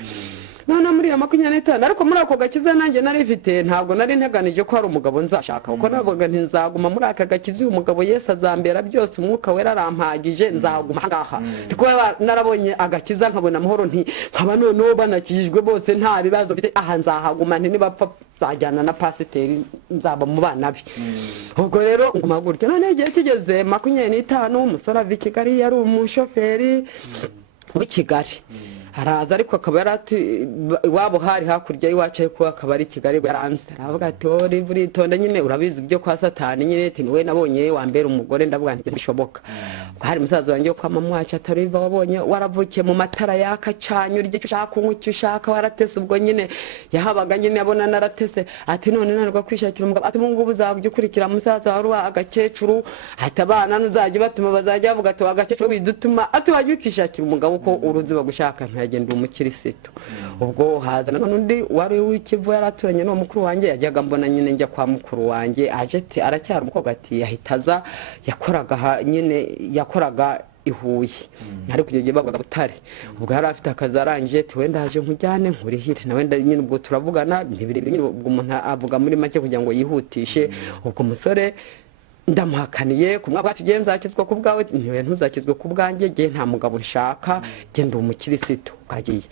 none muri ya 25 ariko muri ako gakiza nanjye narifite ntabwo nari nteganije ko hari umugabo nzashaka uko navuga nti nzaguma muri aka gakiza uyu mugabo Yesu azambera byose umwuka wera arampagije nzaguma ngaha ariko narabonye agakiza nkabona amahoro nkaba noneho banakijijwe bose nta bibazo bifite aha nzahaguma ntibapfa nzajyana na pasiteri nzaba mu bana be ubwo rero nguma gutya none igihe kigeze 25 umusore ava i Kigali yari umushoferi w'i Kigali araza ariko akaba yarati iwabo hari hakurya y'iwacu ariko akaba ari Kigali yaranze aravuga ati ori buritonda nyine urabizi ibyo kwa satani nyine ati niwe nabonye wambera umugore ndavuga nti bishoboka hari musaza wanjye kwa mama wacu atariva wabonye waravukiye mu matara yakacanye urye ushaka kunywa icyo ushaka waratese ubwo nyine yahabaga nyine abona naratese ati none nanirwa kwishakira umugabo ati mungu uzajya ukurikira musaza wari agakecuru ati abana nuzajya batuma bazajya bavuga ati agakecuru bidutuma ati wajya ukishakira umugabo ko uruzi bagushaka agenda umukirisitu ubwo haza n'undi wari w'ikivu yaraturanye no mukuru wanjye yajyaga mbona nyine njya kwa mukuru wanjye aje ati aracyari umukobwa ati yahitaza yakoraga ihuye ariko igihe bavuga Butare ubwo yari afite akazi arangije ati wenda haje nkujyane nkurihire na wenda nyine ubwo turavugana nyine ubwo umuntu avuga muri make kugira ngo yihutishe ubwo umusore ndamuhakaniye kumwaba ati genzakizwa ku bwawe niwe ntuzakizwe ku bwanjye nge nta mugabo nshaka genda umukirisitu kagiye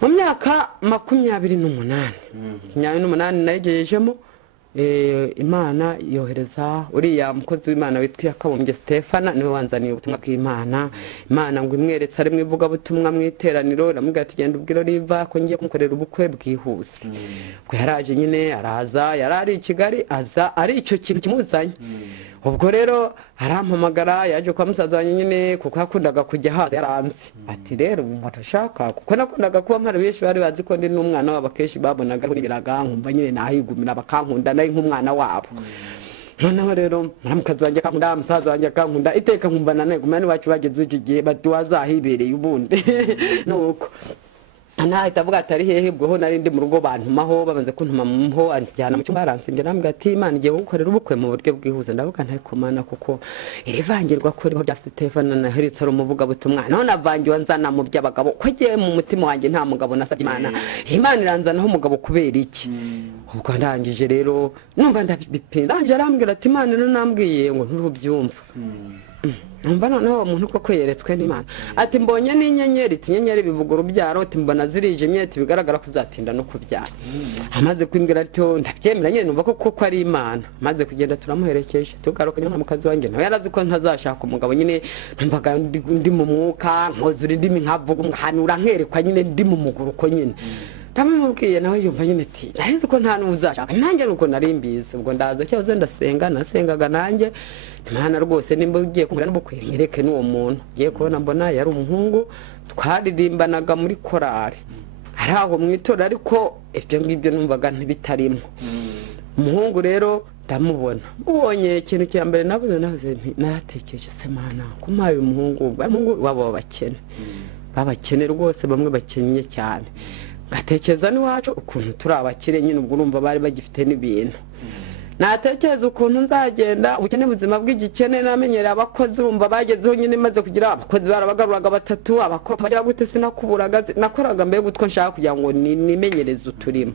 mu myaka 28 nayigejemo Imana yohereza uriya mukozi w'Imana witwa Kabumbye Stefana niwe wanzaniye ubutumwa bw'Imana Imana ngo imweretse ari mwivuga butumwa mwiteraniro ramubwira ati genda ubwiro riva ko ngiye kumukorera ubukwe bwihuse ko yaraje nyine araza yarari i Kigali aza ari icyo kintu kimuzanye ubwo rero arampamagara yaje kwa musaza wanjye nyine kuko yakundaga kujya haza yaranze ati rero mutashaka kuko nakundaga kuba mpari benshi bari bazi ko ndi n'umwana wabo keshi babonaga kuriraga nkumva nyine nahigumira bakankunda nayi nk'umwana wabo noneho rero muramukazi wanjye kankunda musaza wanjye kankunda iteka nkumva nane gumani wacu bageze iki gihe batuwazahibereye ubundi nuko anahita avuga atari hehe bwo nari ndi mu rugo bantumaho bamaze kuntuma muho anjyana mu cyumba aransengera nambwa ati Imana igiye gukorera ubukwe mu buryo bwihuze ndavuga ntaye kumana kuko irivangirwa ko riho bya Stefano na heritse ari umuvuga butumwa none avangiwe nzana mu by'abagabo ko giye mu mutima wanjye nta mugabo nasabye Imana iranzanaho umugabo kubera iki ubwo ndangije rero numva ndabipinda anje arambwira ati Imana nambwiye ngo nturubyumva numva noneho umuntu koko yeretswe n'Imana ati mbonye n'inyenyeri bivuga urubyaro ati mbona zirije myete bigaragara kuzatinda no kubyara amaze kwimbwira atyo ndabyemera nyine numva koko ari Imana maze kugenda turamuherekeje tugaruka nyuma mu kazi wanjye nawe yarazi ko ntazashaka umugabo nyine numvaga ndi mu mwuka mpozura indimi nkavuga umhanura nkerekwa nyine ndi mu muguruko nyine tamumubwiye nawe yumva nyine ati nahize ko nta n'uzashaka nanjye nuko nari mbizi ubwo ndaza cyazo nasengaga nanjye Imana rwose nimba ugiye kumura n'ubukwe nyereke n'uwo muntu giye kubona mbona yari umuhungu twaririmbanaga muri korari araho mwitora ariko ibyo ngibyo numvaga ntibitarimo umuhungu rero ndamubona ubonye ikintu cya mbere navuze naratekereje se Mana kumaye umuhungu wabo babakene rwose bamwe bakennye cyane ngatekereza n'iwacu ukuntu turi abakire nyine ubwo urumva bari bagifite n'ibintu natekereza ukuntu nzagenda ubukene buzima bw'igikene namenyera abakozi urumva bagezeho nyine maze kugira abakozi barabagaruraga batatu abakora bagira gute sinakuburaga nakoraga mbere gutwo nshaka kugira ngo nimenyereze uturimo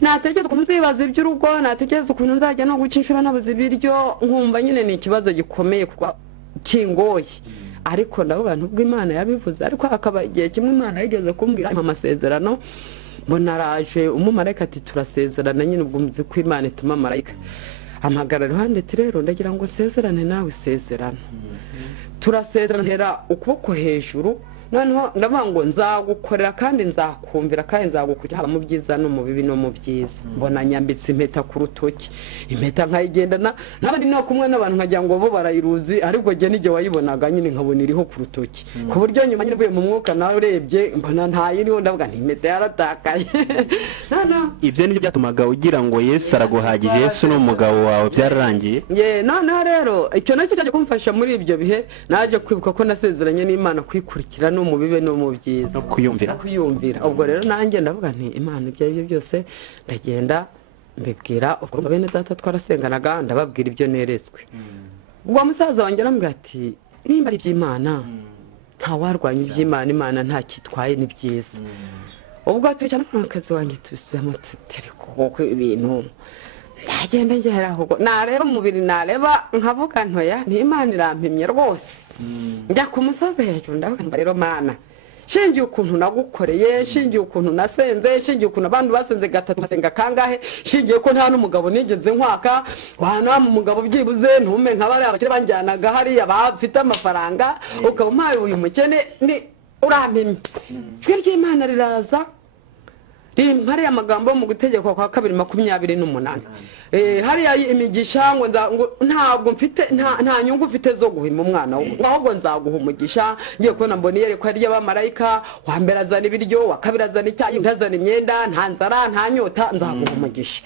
natekereza ukuntu nzibaza iby'urugo natekereza ukuntu nzajya no gucinshura nabuze ibiryo nkumva nyine ni ikibazo gikomeye kuko kingoye ariko ndavuga nubwo Imana yabivuze ariko akaba igihe kimwe Imana yigeze kumbwira amasezerano mbona araje umumarayika ati turasezerana nyine ubwo muzi ko Imana ituma marayika amagara ruhande ati rero ndagira ngo sezerane nawe sezerano turasezerana ukuboko hejuru noneho ndavuga ngo nzagukorera kandi nzakumvira kandi nzagukurikira mu byiza no mu bibi no mu byiza mbona nyambitse impeta ku rutoki impeta nkayigendana n'abandi no kumwe n'abantu nkagira ngo bo barayiruzi ariko je nige wayibonaga nyine nkabona iriho ku rutoki ku buryo nyuma nyine vuye mu mwuka nawe urebye mbona ntayiriho ndavuga nti impeta yaratakaye ibyo nibyo byatumaga ugira ngo Yesu araguhagije Yesu n'umugabo wawe byararangiye noneho rero icyo nacyo cyaje kumfasha muri ibyo bihe naje kwibuka ko nasezeranye n'Imana kwikurikira no mu bibe no mu byiza kuyumvira ubwo rero nanjye ndavuga nti Imana ibyo byose ndagenda mbibwira ubwo bene data twarasenganaga ndababwira ibyo neretswe ubwo musaza wanjye arambwira ati nimba ari by'Imana nta warwanya iby'Imana Imana nta kitwaye ni byiza ubwo tujyana n'akazi wanjye tubisubiramo tutereko ibintu ndagenda ngera ahubwo nareba umubiri nareba nkavuga ntoya n'Imana irampimye rwose njya ku musozi hejuru ndavuga rero Mana shingiye ukuntu nagukoreye shingiye ukuntu nasenze shingiye ukuntu abantu basenze gatatu basenga kangahe shingiye ko nta n'umugabo nigeze nkwaka wana mu mugabo byibuze ntume nk'abari abakire banjyanaga hari abafite amafaranga ukaba umpaye uyu mukene ni urampimye ijwi ry'Imana riraza mpari amagambo mu gutegekwa kwa 2:28 hariya imigisha ngo ntabwo mfite nta nyungu mfite zo guhima umwana ahubwo nzaguha umugisha ngiye kubona mboni yerekwa ry'abamarayika wa mbere azana ibiryo wa kabiri azana icyayi ndazana imyenda nta nzara nta nyota nzaguha umugisha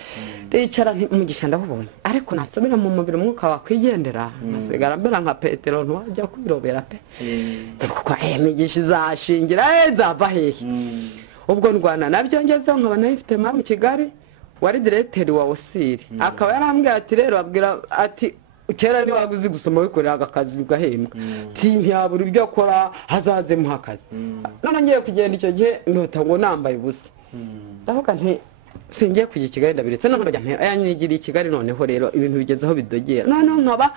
ricara umugisha ndabubonye ariko nasubira mu mubiri umwuka wakwigendera nasigara mbera nka Petero ntiwajya kwirobera pe kuko imigisha izashingira zava hehe ubwo ndwana nabyo ngezeho nkaba nayifite mu Kigali wari directeur wa Osiri akaba yarambwiye ati rero abwira ati kera ni waguzi gusoma wikorera akazi gahembwa ntiyabura ibyo akora hazaze mu hakazi none ngiye kugenda icyo gihe nota ngo nambaye ubusa ndavuga nti singiye kujya Kigali ndabiretse none ndajya ayanyigiriye Kigali noneho rero ibintu bigezeho bidogera none nkaba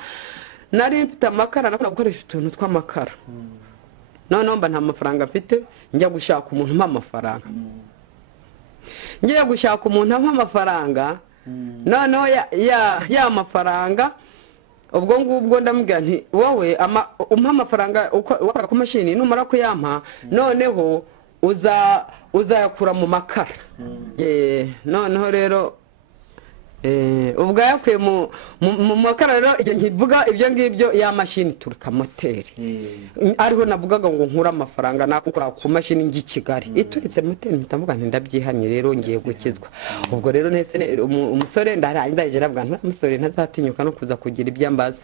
nari mfite amakara nakora gukoresha utuntu tw'amakara none mba nta mafaranga mfite njya gushaka umuntu mpa amafaranga ngiye gushaka umuntu ampa amafaranga none ya mafaranga ubwo ngubwo ndamubwira nti wowe umpa amafaranga ukora ku mashini numara kuyampa noneho uzayakura mu makara noneho rero ubwo yakuye mu makara rero igihe nkivuga ibyo ngibyo ya mashini turika moteri ariho navugaga ngo nkura amafaranga nakukura ku mashini ngi Kigali ituritse moteri mpitavuga nti ndabyihanye rero ngiye gukizwa ubwo rero nese umusore ndaje nabwa umusore ntazatinyuka no kuza kugira ibyambaza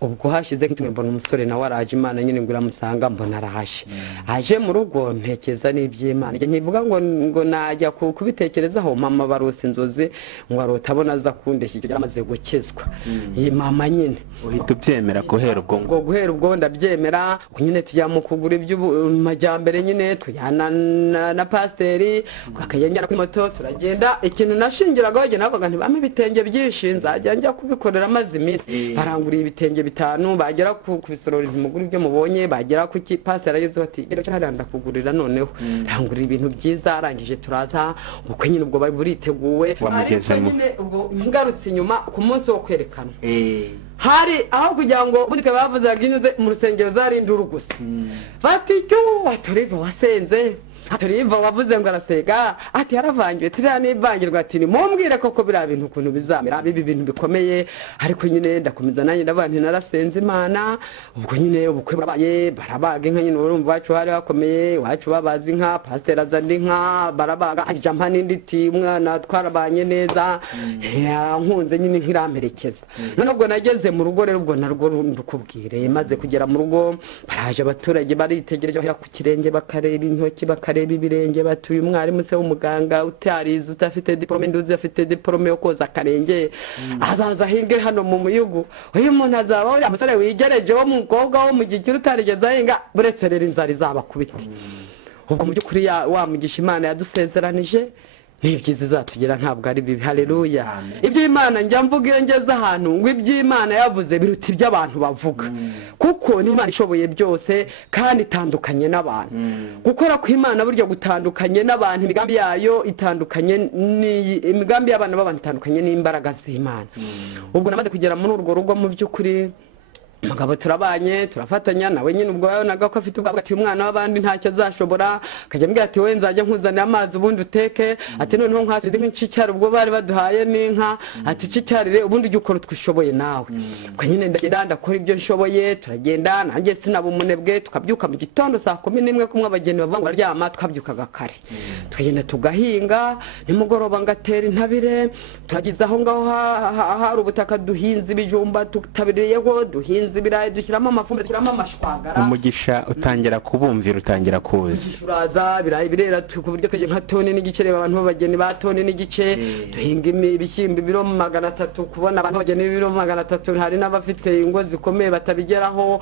ubwo hashize nk'imwe mbona umusore nawe araje Imana nyine ngura musanga mbona araje aje mu rugo ntekeza n'iby'Imana igihe nkivuga ngo najya kubitekerezaho mama barose inzozi ngo arotabona aza kundeshya icyo yaramaze gukizwa iyi mama nyine uhita ubyemera guhera ubwo ndabyemera nyine tujya mu kugura iby'amajyambere nyine tujyana na pasteri akayengera ku moto turagenda ikintu nashingiraga wage navuga nti bame bitenge byinshi nzajya njya kubikorera amazi iminsi baranguriye ibitenge 5 bagera ku bisorori mugura ibyo mubonye bagera ku pasteri ageze ati rero cyaranda kugurira noneho rangurira ibintu byiza arangije turaza uko nyine ubwo bari buriteguwe wamugezemo ngarutse inyuma ku munsi wo kwerekana hari aho kugira ngo butike bavuzaga inyuze mu rusengero zarindura gusa bati cyo aturiva wasenze aturiva wavuze ngo arasega ati yaravangiwe tira n'ivangirwa ati ni mumbwire koko bira bintu kuntu bizamera bibi bintu bikomeye ariko nyine ndakomeza nanjye ndabantu narasenze Imana ubwo nyine ubukwe burabaye barabaga inka nyine urumva wacu hari bakomeye wacu babazi inka pastor azandi inka barabaga ajampa n'inditi umwana twarabanye neza nkunze nyine nkiramperekeza none ubwo nageze mu rugo rero ubwo narwo ndukubwire maze kugera mu rugo baraje abaturage baritegereje ku kirenge bakareba intoki bakareba ibirenge batuye umwarimu se w'umuganga utarize utafite diplome nduzi afite diplome yo koza akarenge azaza hinge hano mu muyugu uyu muntu azaba uri amusore wigereje wo mukobwa wo mu gikiri utarigeze ahinga buretse rero inzara izaba kubiti ubwo mu by'ukuri wamugisha Imana yadusezeranije n'ibyiza izatugira ntabwo ari bibi haleluya ibyo Imana njya mvugira ngeze ahantu ngo ibyo Imana yavuze biruta ibyo abantu bavuga kuko ni Imana ishoboye byose kandi itandukanye n'abantu gukora ku Imana buryo gutandukanye n'abantu imigambi yayo itandukanye imigambi y'abana b'abantu itandukanye n'imbaraga z'Imana ubwo namaze kugera muri urwo rugo mu by'ukuri mugabo turabanye turafatanya nawe nyine ubwo yabonaga ko afite ubwabwa ati umwana w'abandi ntacyo azashobora akajya ambwira ati we nzajya nkuzanira amazi ubundi uteke ati noneho nkasize nk'icyari ubwo bari baduhaye n'inka ati icyarire ubundi ujye ukora utwishoboye nawe ubwo nyine ndagenda ndakora ibyo nshoboye turagenda nanjye sinaba umunebwe tukabyuka mu gitondo saa 11 kumwe abageni bava ngo baryama tukabyukaga kare tukagenda tugahinga nimugoroba ngatera intabire turagize aho ngaho hari ubutaka duhinze ibijumba tutabiriyeho duhinze twahinze ibirayi dushyiramo amafumbire dushyiramo amashwagara, umugisha utangira kubumvira, utangira kuza. turaza ibirayi birera ku buryo tujye nka toni n'igice, reba abantu b'abageni ba toni n'igice, duhinga ibishyimbo ibiro 300, kubona abantu b'abageni ibiro 300, hari n'abafite ingo zikomeye batabigeraho,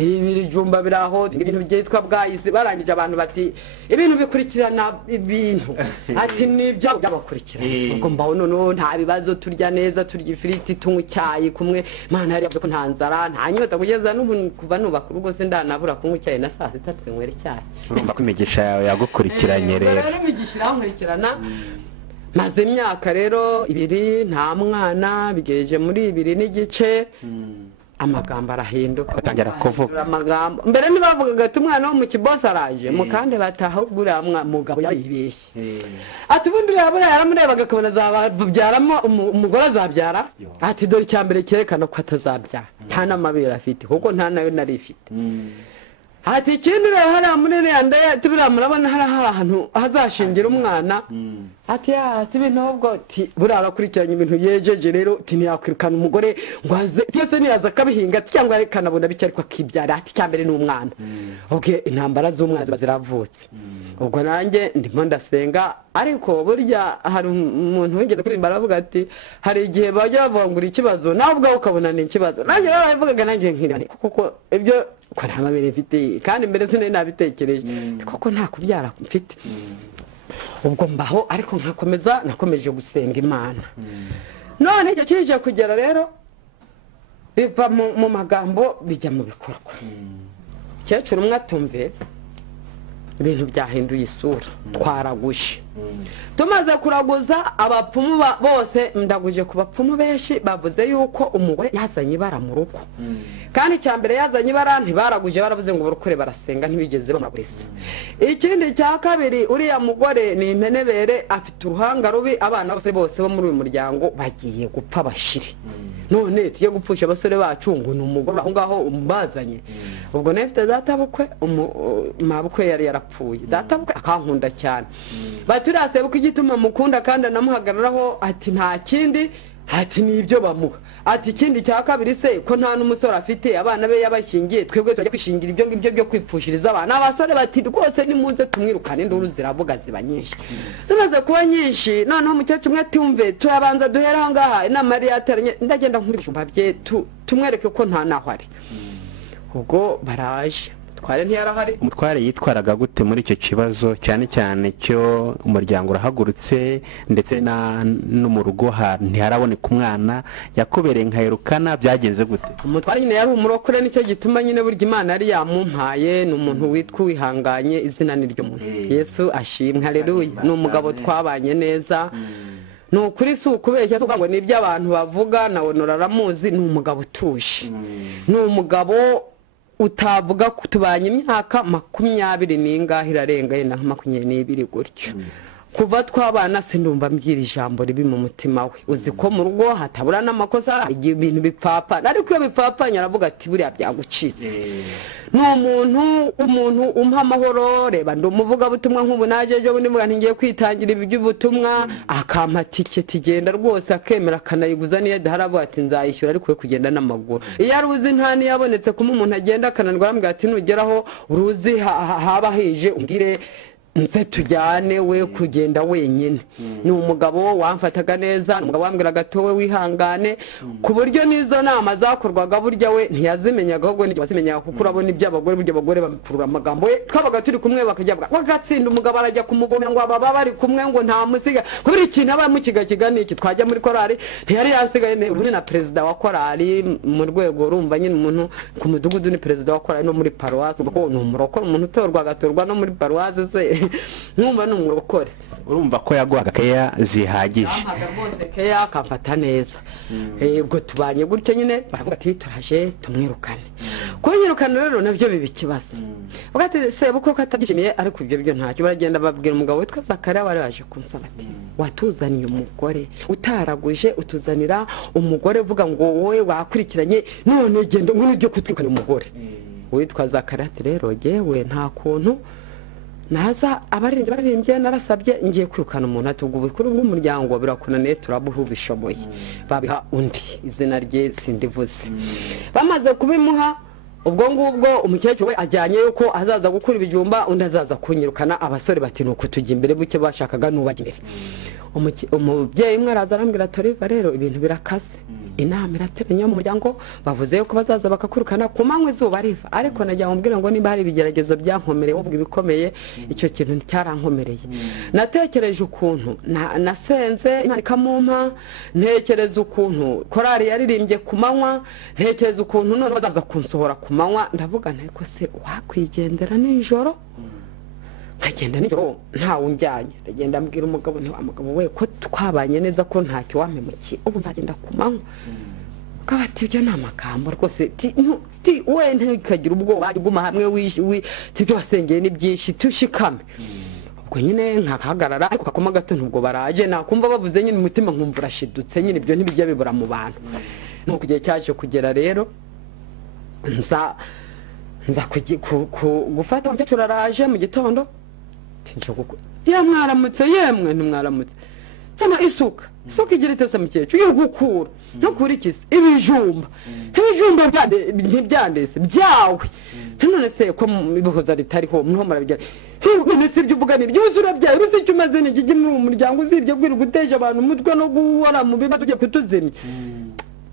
ibijumba biraho, ibintu byitwa bwayisi, barangije abantu bati ibintu bikurikirana ibintu, ati nibyo byabakurikirana. Ubwo mbaho none nta bibazo, turya neza, turya ifiriti, tunywa icyayi kumwe, Mana yari yavuze ko nta nzara nta nyota, kugeza n'ubu kuva nubaka urugo se ndanabura kunywa icyayi na saa sita twinywera icyayi. Urumva ko imigisha yawe yagukurikiranye rero. Imigisha irankurikirana, maze imyaka rero 2 nta mwana, bigejeje muri 2 n'igice, amagambo arahinduka, batangira kuvuga amagambo. Mbere nibavugaga ati umwana wo mu kibosi araje, mukande bataha gura mugabo yibeshye, ati ubundi yaramurebaga akabona azabyaramo umugore azabyara, ati dore icyambere cyerekana ko atazabyara, nta n'amabere afite kuko nta nayo nari ifite. Ati ikindi rero hariya munini yandaye tubira murabona hari ahantu hazashingira umwana, ati ibintu ahubwo burakurikiranye ibintu yejeje rero, ntiyakwirukana umugore ngo aze cyose niyaza kabihinga cyangwa arekanabona bicyo ariko akibyara, ati cyambere ni umwana. Ubwe intambara z'umwana ziravutse. Ubwo nanjye ndimo ndasenga, ariko burya hari umuntu wigeze kuri baravuga ati hari igihe bajya bavangura ikibazo nawe ubwawe ukabona ni ikibazo. Nanjye baravugaga nanjye nkirane kuko ibyo ko nta mabere mfite kandi mbere sinari nabitekereje kuko nta kubyara mfite. Ubwo mbaho ariko nakomeje gusenga Imana. None icyo kije kugera rero biva mu magambo bijya mu bikorwa. Cyecuru umwe atumve ibintu byahinduye isura, twaragushe. Tumaze kuraguza abapfumu bose, ndaguje ku bapfumu benshi bavuze yuko umugore yazanye ibara mu rugo, kandi cyambere yazanye ibara ntibaraguje, baravuze ngo barukure barasenga ntibigeze bamurisa. Ikindi cya kabiri, uriya mugore ni impenebere, afite uruhanga rubi, abana bose bo muri uyu muryango bagiye gupfa bashire. None tugiye gupfusha abasore bacu ngo ni umugore aho ngaho umbazanye. Ubwo nefite data bukwe, mabukwe yari yarapfuye, data bukwe akankunda cyane, baturase buko igituma mukunda kandi anamuhagararaho, ati nta kindi, ati nibyo bamuha, ati ikindi cya kabiri se ko nta n'umusore afite, abana be yabashingiye, twebwe tujya kwishingira ibyo ngibyo byo kwipfushiriza abana. Abasore bati rwose nimunze tumwirukane, induru ziravuga ziba nyinshi. Zimaze kuba nyinshi, noneho umukecuru umwe tumve turabanza duhera aho ngaha, inama yari yateranye, ndagenda nk'ibijumba bye tumwereke ko nta naho ari. Ubwo baraje, tware ntiyarahari. Umutware yitwaraga gute muri icyo kibazo, cyane cyane cyo umuryango urahagurutse ndetse no mu rugo ntiharaboneka umwana, yakubereye nkayirukana, byagenze gute? Umutware nyine yari umurokore, nicyo gituma nyine burya Imana yari yamumpaye, ni umuntu witwa Uwihanganye, izina ni ryo muntu. Yesu ashimwe, haleluya. Ni umugabo twabanye neza, ni ukuri si ukubeshya se ngo nibyo abantu bavuga, nawe nuraramuzi, ni umugabo utuje, ni umugabo utavuga kutubanye imyaka 20 n'ingahe irarenga, yenda 22 gutyo. Kuva twabana sindumva mbwira ijambo ribi mu mutima we. Uzi ko mu rugo hatabura n'amakosa, ibintu bipfapa, ariko iyo bipfapanye aravuga ati buriya byagucitse. Ni umuntu umpa amahoro, reba ndumuvuga butumwa nk'ubu najeje bundi muga ntingiye kwitangira iby'ubutumwa, akampa tiketi igenda rwose, akemera akanayiguza niyo daharavuga ati nzayishyura ariko kugenda n'amaguru. Iyo aruzi nta niyabonetse kuma umuntu agenda akananirwa, arambwira ati nugeraho uruzi haba hije umbwire nze tujyane we kugenda wenyine. Ni umugabo wamfataga neza, umugabo wambwiraga towe wihangane, ku buryo nizo nama zakorwaga burya we ntiyazimenyaga, ahubwo n'icyo bazimenyaga kuko urabona iby'abagore burya abagore bamipurura amagambo. We twabaga turi kumwe bakajya bagatsinda, umugabo arajya kumugomera ngo ababa bari kumwe ngo nta musiga, kubera ikintu aba mukiga niki. Twajya muri korali ntiyari yasigaye, uri na perezida wa korali mu rwego, urumva nyine umuntu ku mudugudu ni perezida wa korali no muri paruwasi, kuko ni umurokore, umuntu utorwa agatorwa no muri paruwasi se nkumva ni umurokore. Urumva ko yaguhaga keya zihagije, rwose keya akamfata neza. Ubwo tubanye gutyo nyine, baravuga ati turaje tumwirukane. Kunyirukana rero nabyo biba ikibazo, ugati se buko katabyishimiye, ariko ibyo byo ntacyo. Baragenda babwira umugabo witwa Zakariya wari waje kunsaba ati watuzaniye umugore utaraguje, utuzanira umugore uvuga ngo wowe wakurikiranye, none genda ngo ujye kutwirukana umugore. Witwa Zakariya ati rero yewe nta kuntu naza abaririmbye narasabye ngiye kwirukana umuntu ati ubwo bukuru bw'umuryango birakunaniye turabuha ubishoboye babiha undi izina rye sindivuze bamaze kubimuha ubwo ngubwo umukecuru we ajyanye yuko azaza gukura ibijumba undi azaza kunyirukana abasore bati nuko tujya imbere buke bashakaga nubajya imbere umubyeyi umwe araza arambwira toriva rero ibintu birakaze inama irateranye mu muryango bavuze yuko bazaza bakakurukana ku manywa izuba riva ariko najya mubwira ngo niba hari ibigeragezo byankomereye ubwo ibikomeye icyo kintu cyarankomereye natekereje ukuntu nasenze Imana ikamumpa ntekereza ukuntu korari yaririmbye ku manywa ntekereza ukuntu none bazaza kunsohora ku manywa ndavuga nteko se wakwigendera nijoro nkagenda nijoro ntawe unjyanye ndagenda mbwira umugabo ntiwamugabo we ko twabanye neza ko ntacyo wampemukiye ubu nzagenda ku manywa kabati ibyo ni amagambo rwose we ntikagira ubwoba uguma hamwe ibyo wasengeye ni byinshi tushikame ubwo nyine nkahagarara ariko kakoma gato ntubwo baraje nakumva bavuze nyine umutima nkumva urashidutse nyine ibyo ntibijya bibura mu bantu nuko igihe cyaje kugera rero nza gufata umukecuru araje mu gitondo mwaramutse yemwe ntimwaramutse sama isuka igira itese mukecuru yo gukura no kurikiza ibijumba ntibyandese byawe none se ko ibihoza ritariho muriho murabigera none se ibyo uvuga nibyo urabyaye uzi icyo umaze n'igigi muri uwo muryango uzibye bwira guteje abantu umutwe no guhora mu bibazo ugiye kutuzimya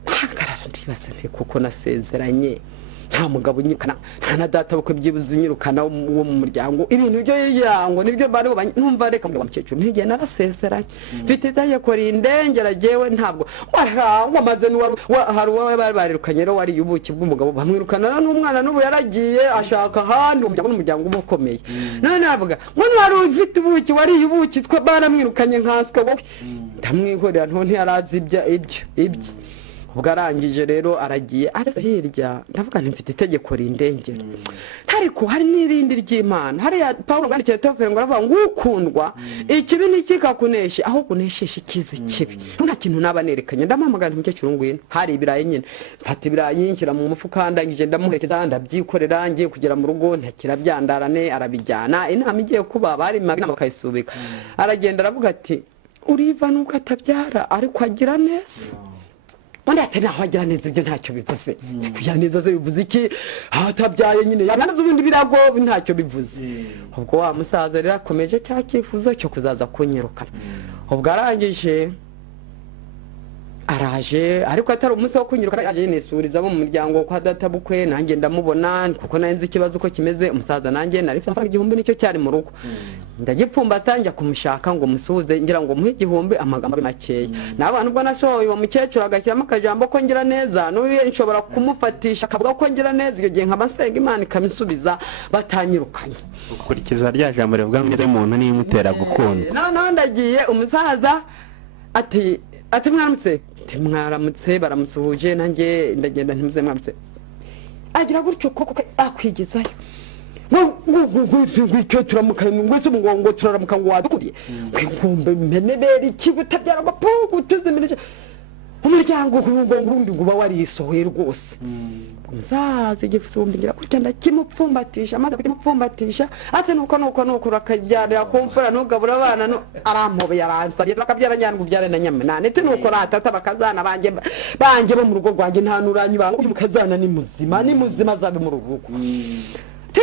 ntagarara ndibaza kuko nasezeranye nta mugabo unyirukana nta na data bukwe byibuze unyirukana wo mu muryango ibintu byo yango nibyo bari numva reka mbwa mukecuru ntigiye narasezeranye mfite itegeko rindengera jewe ntabwo wamaze hari uwawe barirukanye rero wari ubuki bw'umugabo bamwirukana n'umwana n'ubu yaragiye ashaka ahandi umuryango uba ukomeye none navuga ngo wari ufite ubuki wari ubuki twe baramwirukanye nkaswe wowe ndamwihorera ntiyarazi ibyo ubwo arangije rero aragiye aretse hirya ndavuga ntifite itegeko rindengera ariko hari n'irindi ry'Imana hariya Pawulo bwandikiye Tofero ngo aravuga ngo ukundwa ikibi nikikakuneshe aho kuneshesha ikizi kibi nta kintu nabanerekanye ndamamagana umukecuru ngwino hari ibirayi nyine mfata ibirayi nshyira mu mufuka ndangije ndamuherekeza ndabyikorera ngiye kugera mu rugo ntakira byandarane arabijyana inama igiye kuba bari magana bakayisubika aragenda aravuga ati uriva nuko atabyara ariko agira neza wanda ati naho agira neza ibyo ntacyo bivuze kugira neza ze bivuze iki atabyaye nyine yabaza ubundi birago ntacyo bivuze ubwo wa musaza rero akomeje cya cyifuzo cyo kuzaza kunyirukana ubwo arangije araje ariko atari umunsi wo kunyirukana yaje nesuriza bo mu muryango kwa data bukwe nanjye ndamubona kuko nanze ikibazo uko kimeze umusaza nanjye narifite amafaranga igihumbi nicyo cyari mu rugo ndagipfumbata njya kumushaka ngo musuhuze ngira ngo muhe igihumbi amagambo makeya n'abantu ubwo nasohoye uwo mukecuru agashyiramo akajambo ko ngira neza n'uye nshobora kumufatisha akavuga ko ngira neza iyo gihe nk'amasenga Imana ikamisubiza batanyirukanye ukurikiza rya jambo rivuga ngo umuntu nimutera gukunda none ndagiye umusaza ati mwaramutse baramusuhuje nanjye ndagenda ntimuze mwaramutse agira gutyo koko akwigizayo ngo turamukanye ngo se ngo turaramuka ngo wadukuriye ngombe menebera ikigutabyara ngo pugu tuzimirije umuryango ngurundi nguba warisohoye rwose umusaza igifusumbi ngira gutya ndakimupfumbatisha amaze kumupfumbatisha ate nuko rakajyana kumfura nugabura abana no arampobe yaransabye bakabyara nyandwi byare na nyamana nete nuko ratata bakazana banje bo mu rugo rwanjye nta nuranyi bangu mukazana ni muzima zabe mu rugo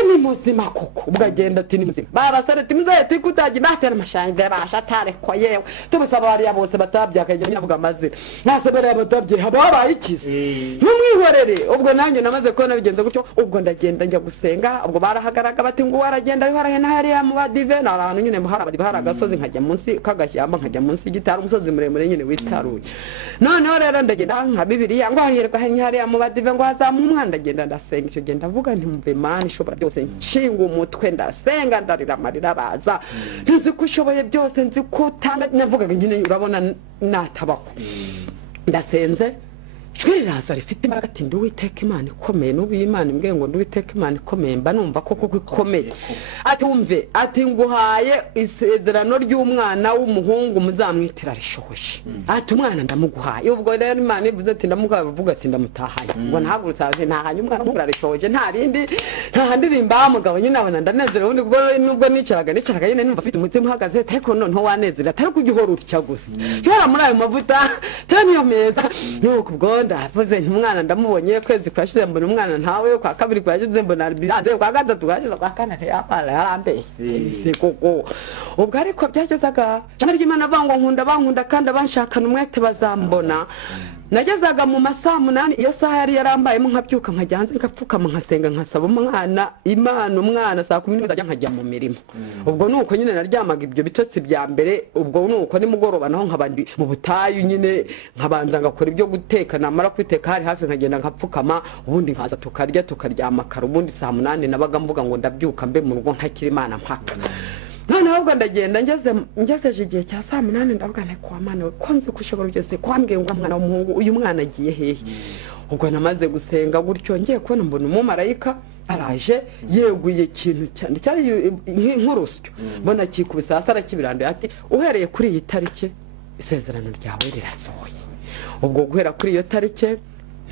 ni muzima koko ubwagenda ati ni muzima barasare timuzete kutaji batera amashanywe bashatare ko yewe tubusaba bari bose batabyakaje nyavuga maze nasebere abatabye hababaye ikizi numwihorere ubwo nanjye namaze ko nabigenze gutyo ubwo ndagenda njya gusenga ubwo barahagaraga bati ngo waragenda hariya hariya mu badive n'abantu nyine bahara gasozi nkajya munsi kagashyamba nkajya munsi gitari umusozi muremure nyine witaruye noneho rero ndagenda nka Bibiliya ngo hariya mu badive ngo hazamu umwana ndagenda ndasenga icyo genda vuga nti mve Imana ishobora byose nshinga umutwe ndasenga ndarira amarira baza nzi ko ushoboye byose nzi ko utanga navugaga nyine urabona natabaho ndasenze riraza rifite imbaraga ati ndi Uwiteka Imana ikomeye, n'ubu Imana imbwiye ngo ndi Uwiteka Imana ikomeye, mba numva koko ikomeye. Ati wumve, ati nguhaye isezerano ry'umwana w'umuhungu muzamwitira rishoje. Ati umwana ndamuguhaye. Ubwo rero Imana ivuze ati ndamuguhaye, bavuga ati ndamutahanye. Ubwo nahagurutse ati ntahanye umwana w'umuhungu arishoje, nta rindi nta ndirimba mugabo nyine abona ndanezerewe. Ubundi ubwo nubwo nicaraga nyine numva afite umutima uhagaze, ariko none wanezera atari kugihora utya gusa. Yora muri ayo mavuta tani yo meza. Nuko ubwo ndavuze nti umwana ndamubonye, kwezi kwashize mbona umwana ntawe, kwa kabiri kwashize mbona biranze, kwa gatatu kwashize, kwa kane yapara yarambeshye. Koko ubwo ariko byagezaga ry'Imana bango nkunda bankunda kandi abanshakana umwete bazambona. Nagezaga mu masaha 8 iyo saha yari yarambayemo, nkabyuka nkajya hanze ngapfukama nkasenga nkasaba umwana saa 10 nzajya nkajya mu mirimo. Ubwo nuko nyine naryamaga ibyo bitotsi bya mbere. Ubwo nuko nimugoroba naho nkabandi mu butayu nyine nkabanza ngakora ibyo guteka, namara kwiteka hari hafi nkagenda nkapfukama, ubundi nkaza tukaryama kare. Ubundi saa 8 nabaga mvuga ngo ndabyuka mbe mu rugo ntakiri Imana mpaka. None ahubwo ndagenda ngeze igihe cya saa 8 ndavuga nti kwa Mana we konze kushobora byose, kwambwiye ngo mwana w'umuhungu uyu mwana agiye hehe. Ubwo namaze gusenga gutyo ngiye kubona mbona umumarayika araje yeguye ikintu cyane cyari nk'urusyo, mbona kikubisa hasi arakibiranduye ati uhereye kuri iyi tariki isezerano ryawe rirasohoye. Ubwo guhera kuri iyo tariki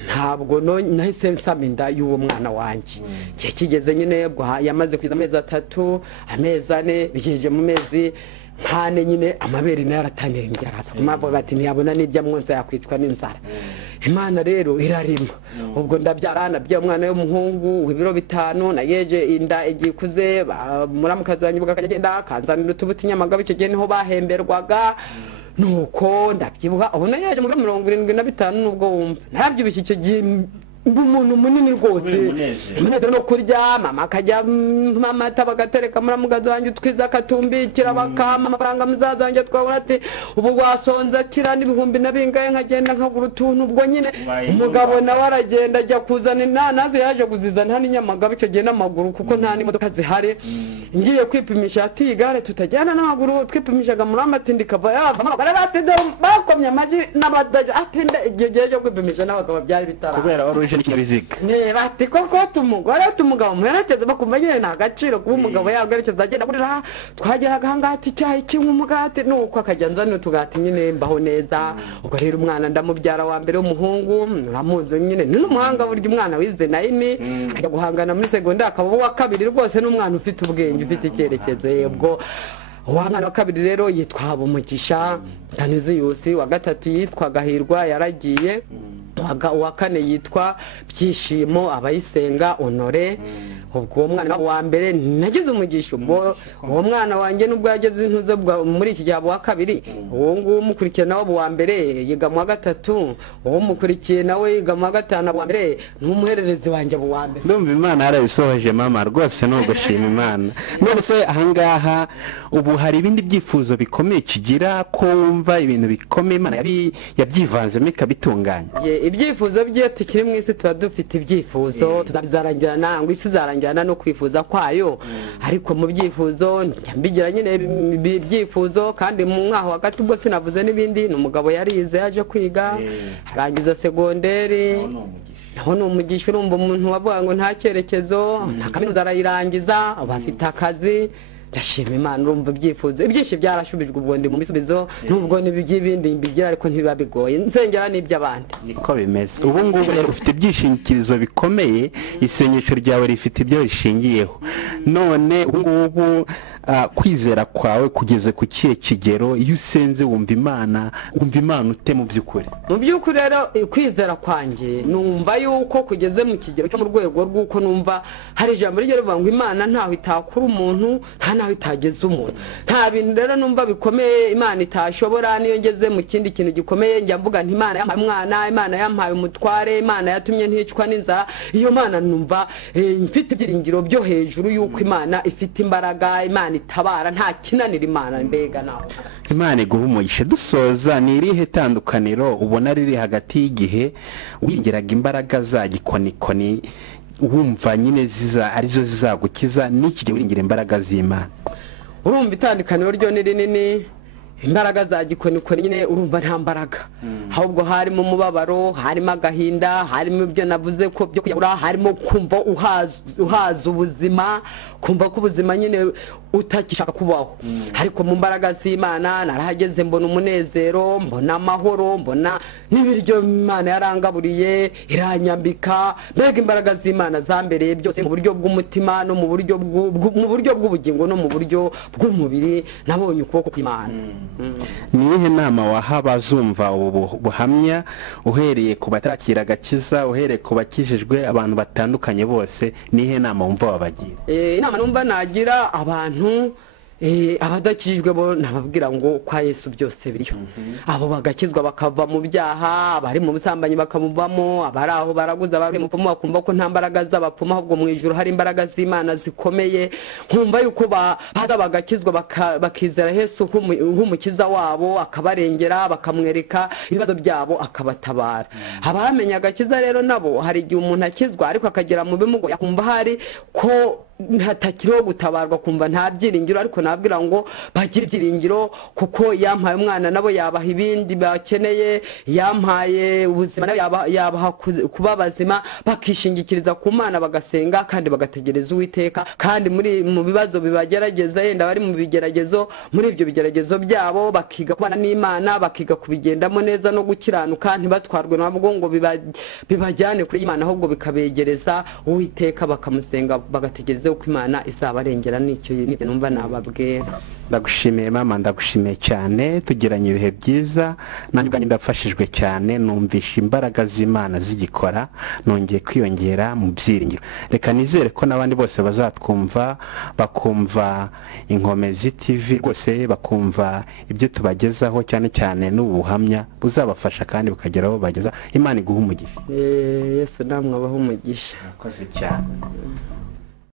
ntabwo nahise nsama inda y'uwo mwana wanjye. Gihe kigeze nyine bwo yamaze kwiza amezi 3, amezi 4, bigeje mu mezi 4 nyine amabere nayo aratangira ingiraza. Kumavuga ati ntiyabona n'ibya mwonza yakwicwa n'inzara. Imana rero irarima. Ubwo ndabyarana bya umwana w'umuhungu w'ibiro 5, nayeje inda igikuze, muramukazi wanjye bugakagenda akanzanira utubuti Nyamagabe, icyo gihe niho bahemberwaga. Nuko ndabyibuha ubona yaje muri 75 nubwo wumva narabyibishye icyo gihe umuntu munini rwose. Umunezero no kurya mama akajya mama tabagatereka muramugazi wanjye twiza katumbikira bakama amafaranga muzaza wanjye twabona ati ubu wasonza kira n'ibihumbi nabingaye nkagenda nkagura utuntu. Ubwo nyine umugabo nawe aragenda ajya kuzana inanazi, yaje kuzizana hano Nyamagabe icyo gihe n'amaguru kuko nta n'imodoka zihari. Ngiye kwipimisha ati igare tutajyana n'amaguru, twipimishaga muri amatindi kava abagore batinde bakomye amagi n'abadaje atinde igihe cyo kwipimisha n'abagabo byari bitara kubera n'ikinyabiziga. Bati koko tumugabo muherekeze bakumva nyine nta gaciro kuba umugabo yagarekeza agenda kurira. Twageraga hangati icyayi cy'umugati nuko akajya nzana utugati nyine mbaho neza. Ubwo rero umwana ndamubyara wa mbere w'umuhungu, uramuzi nyine n'umuhanga burya umwana wize 9 akajya guhangana muri segonda, akaba wa kabiri rwose n'umwana ufite ubwenge ufite icyerekezo. Ubwo umwana wa kabiri rero yitwa Habumugisha Taniziyusi, wa gatatu yitwa Gahirwa yaragiye, wa kane yitwa Byishimo Abayisenga Honore. Ubwo umwana wa mbere nagize umugisha. Ubwo uwo mwana wanjye nubwo yageze intuze muri iki gihe wa kabiri, uwo nguwo umukurikiye nawe wa mbere yiga mu wa gatatu, uwo umukurikiye nawe yiga mu wa gatanu, wa mbere n'umuhererezi wanjye wa mbere. Ndumva Imana yarabisohoje mama rwose, no gushima Imana. None se ahangaha ubu hari ibindi byifuzo bikomeye kigira ko wumva ibintu bikomeye Imana yabyivanzemo ikabitunganya? Ibyifuzo bye tukiri mu isi tuba dufite ibyifuzo, tuzabizarangirana ngo isi zarangirana no kwifuza kwayo. Ariko mu byifuzo mbigira nyine ibyifuzo, kandi mu mwaho hagati ubwo sinavuze n'ibindi. N'umugabo yarize yaje kwiga arangiza segonderi, naho n'umugisha. Urumva umuntu wavuga ngo nta cyerekezo, nta kaminuza arayirangiza, bafite akazi. Ndashima Imana. Urumva ibyifuzo ibyinshi byarashubijwe ubwo ndi mu bisubizo, nubwo n'iby'ibindi mbigira ariko ntibiba bigoye, nsengera n'iby'abandi niko bimeze. Ubu ngubu rero ufite ibyishingikirizo bikomeye, isengesho ryawe rifite ibyo rishingiyeho. None ubu ngubu kwizera kwawe kugeze ku kihe kigero? Iyo usenze wumva Imana ute mu by'ukuri? Mu by'ukuri rero kwizera kwanjye numva yuko kugeze mu kigero cyo mu rwego rw'uko numva hari ijambo rigera rivuga ngo Imana ntaho itakura umuntu, nta naho itageze umuntu. Nta bintu rero numva bikomeye Imana itashobora. Niyo ngeze mu kindi kintu gikomeye njya mvuga nti Imana yampaye umwana, Imana yampaye umutware, Imana yatumye nticwa n'inzara. Iyo Mana numva mfite ibyiringiro byo hejuru yuko Imana ifite imbaraga, Imana itabara, nta kinanira Imana. Mbega nawe Imana iguha umugisha. Dusoza, ni irihe tandukaniro ubona riri hagati y'igihe wingeraga imbaraga za gikonikoni wumva nyine arizo zizagukiza n'iki gihe wiringira imbaraga z'Imana? Urumva itandukaniro ryo ni rinini. imbaraga za gikonikoni nyine urumva nta mbaraga ahubwo harimo umubabaro, harimo agahinda, harimo ibyo navuze ko byo kuyabura, harimo kumva uhaza ubuzima, kumva ko ubuzima nyine utakishaka kubaho. Ariko mu mbaraga z'Imana narahageze, mbona umunezero, mbona amahoro, mbona n'ibiryo Imana yarangaburiye iranyambika. Mbega imbaraga z'Imana zambereye byose mu buryo bw'umutima no mu buryo bw'ubugingo no mu buryo bw'umubiri. Nabonye ukuboko kw'Imana. Nihe nama waha abazumva ubu buhamya, uhereye ku batarakira agakiza, uhereye ku bakijijwe, abantu batandukanye bose, nihe nama wumva wabagira? Inama numva nagira abantu abadakijijwe bo nababwira ngo kwa Yesu byose biriyo. Abo bagakizwa bakava mu byaha, abari mu busambanyi bakabuvamo, abari aho baraguza, abari mu pfumu bakumva ko nta mbaraga z'abapfumu, ahubwo mu ijuru hari imbaraga z'Imana zikomeye. Nkumva yuko baza bagakizwa bakizera Yesu nk'umukiza wabo, akabarengera, bakamwereka ibibazo byabo, akabatabara. Abamenya agakiza rero nabo hari igihe umuntu akizwa ariko akagera mu bimugo yakumva hari ko ntatakiriho gutabarwa, kumva nta byiringiro. Ariko nabwira ngo bagire ibyiringiro, kuko yampaye umwana nabo yabaha ibindi bakeneye, yampaye ubuzima nabo yabaha kuba bazima, bakishingikiriza ku Mana, bagasenga kandi bagategereza Uwiteka. Kandi mu bibazo bibagerageza, yenda bari mu bigeragezo, muri ibyo bigeragezo byabo bakiga kubana n'Imana, bakiga kubigendamo neza no gukiranuka, ntibatwarwe nabwo ngo bibajyane kuri Imana, ahubwo bikabegereza Uwiteka, bakamusenga, bagategereza uko Imana izabarengera. Nicyo numva nababwira. Ndagushimiye mama, ndagushimiye cyane, tugiranye ibihe byiza. Nanjye ubwanjye ndafashijwe cyane, numvisha imbaraga z'Imana zigikora, nongeye kwiyongera mu byiringiro. Reka nizere ko n'abandi bose bazatwumva, bakumva Inkomezi TV rwose, bakumva ibyo tubagezaho, cyane cyane n'ubuhamya buzabafasha kandi bukageraho bageza. Imana iguha umugisha. Yesu namwe abaho umugisha. Murakoze cyane.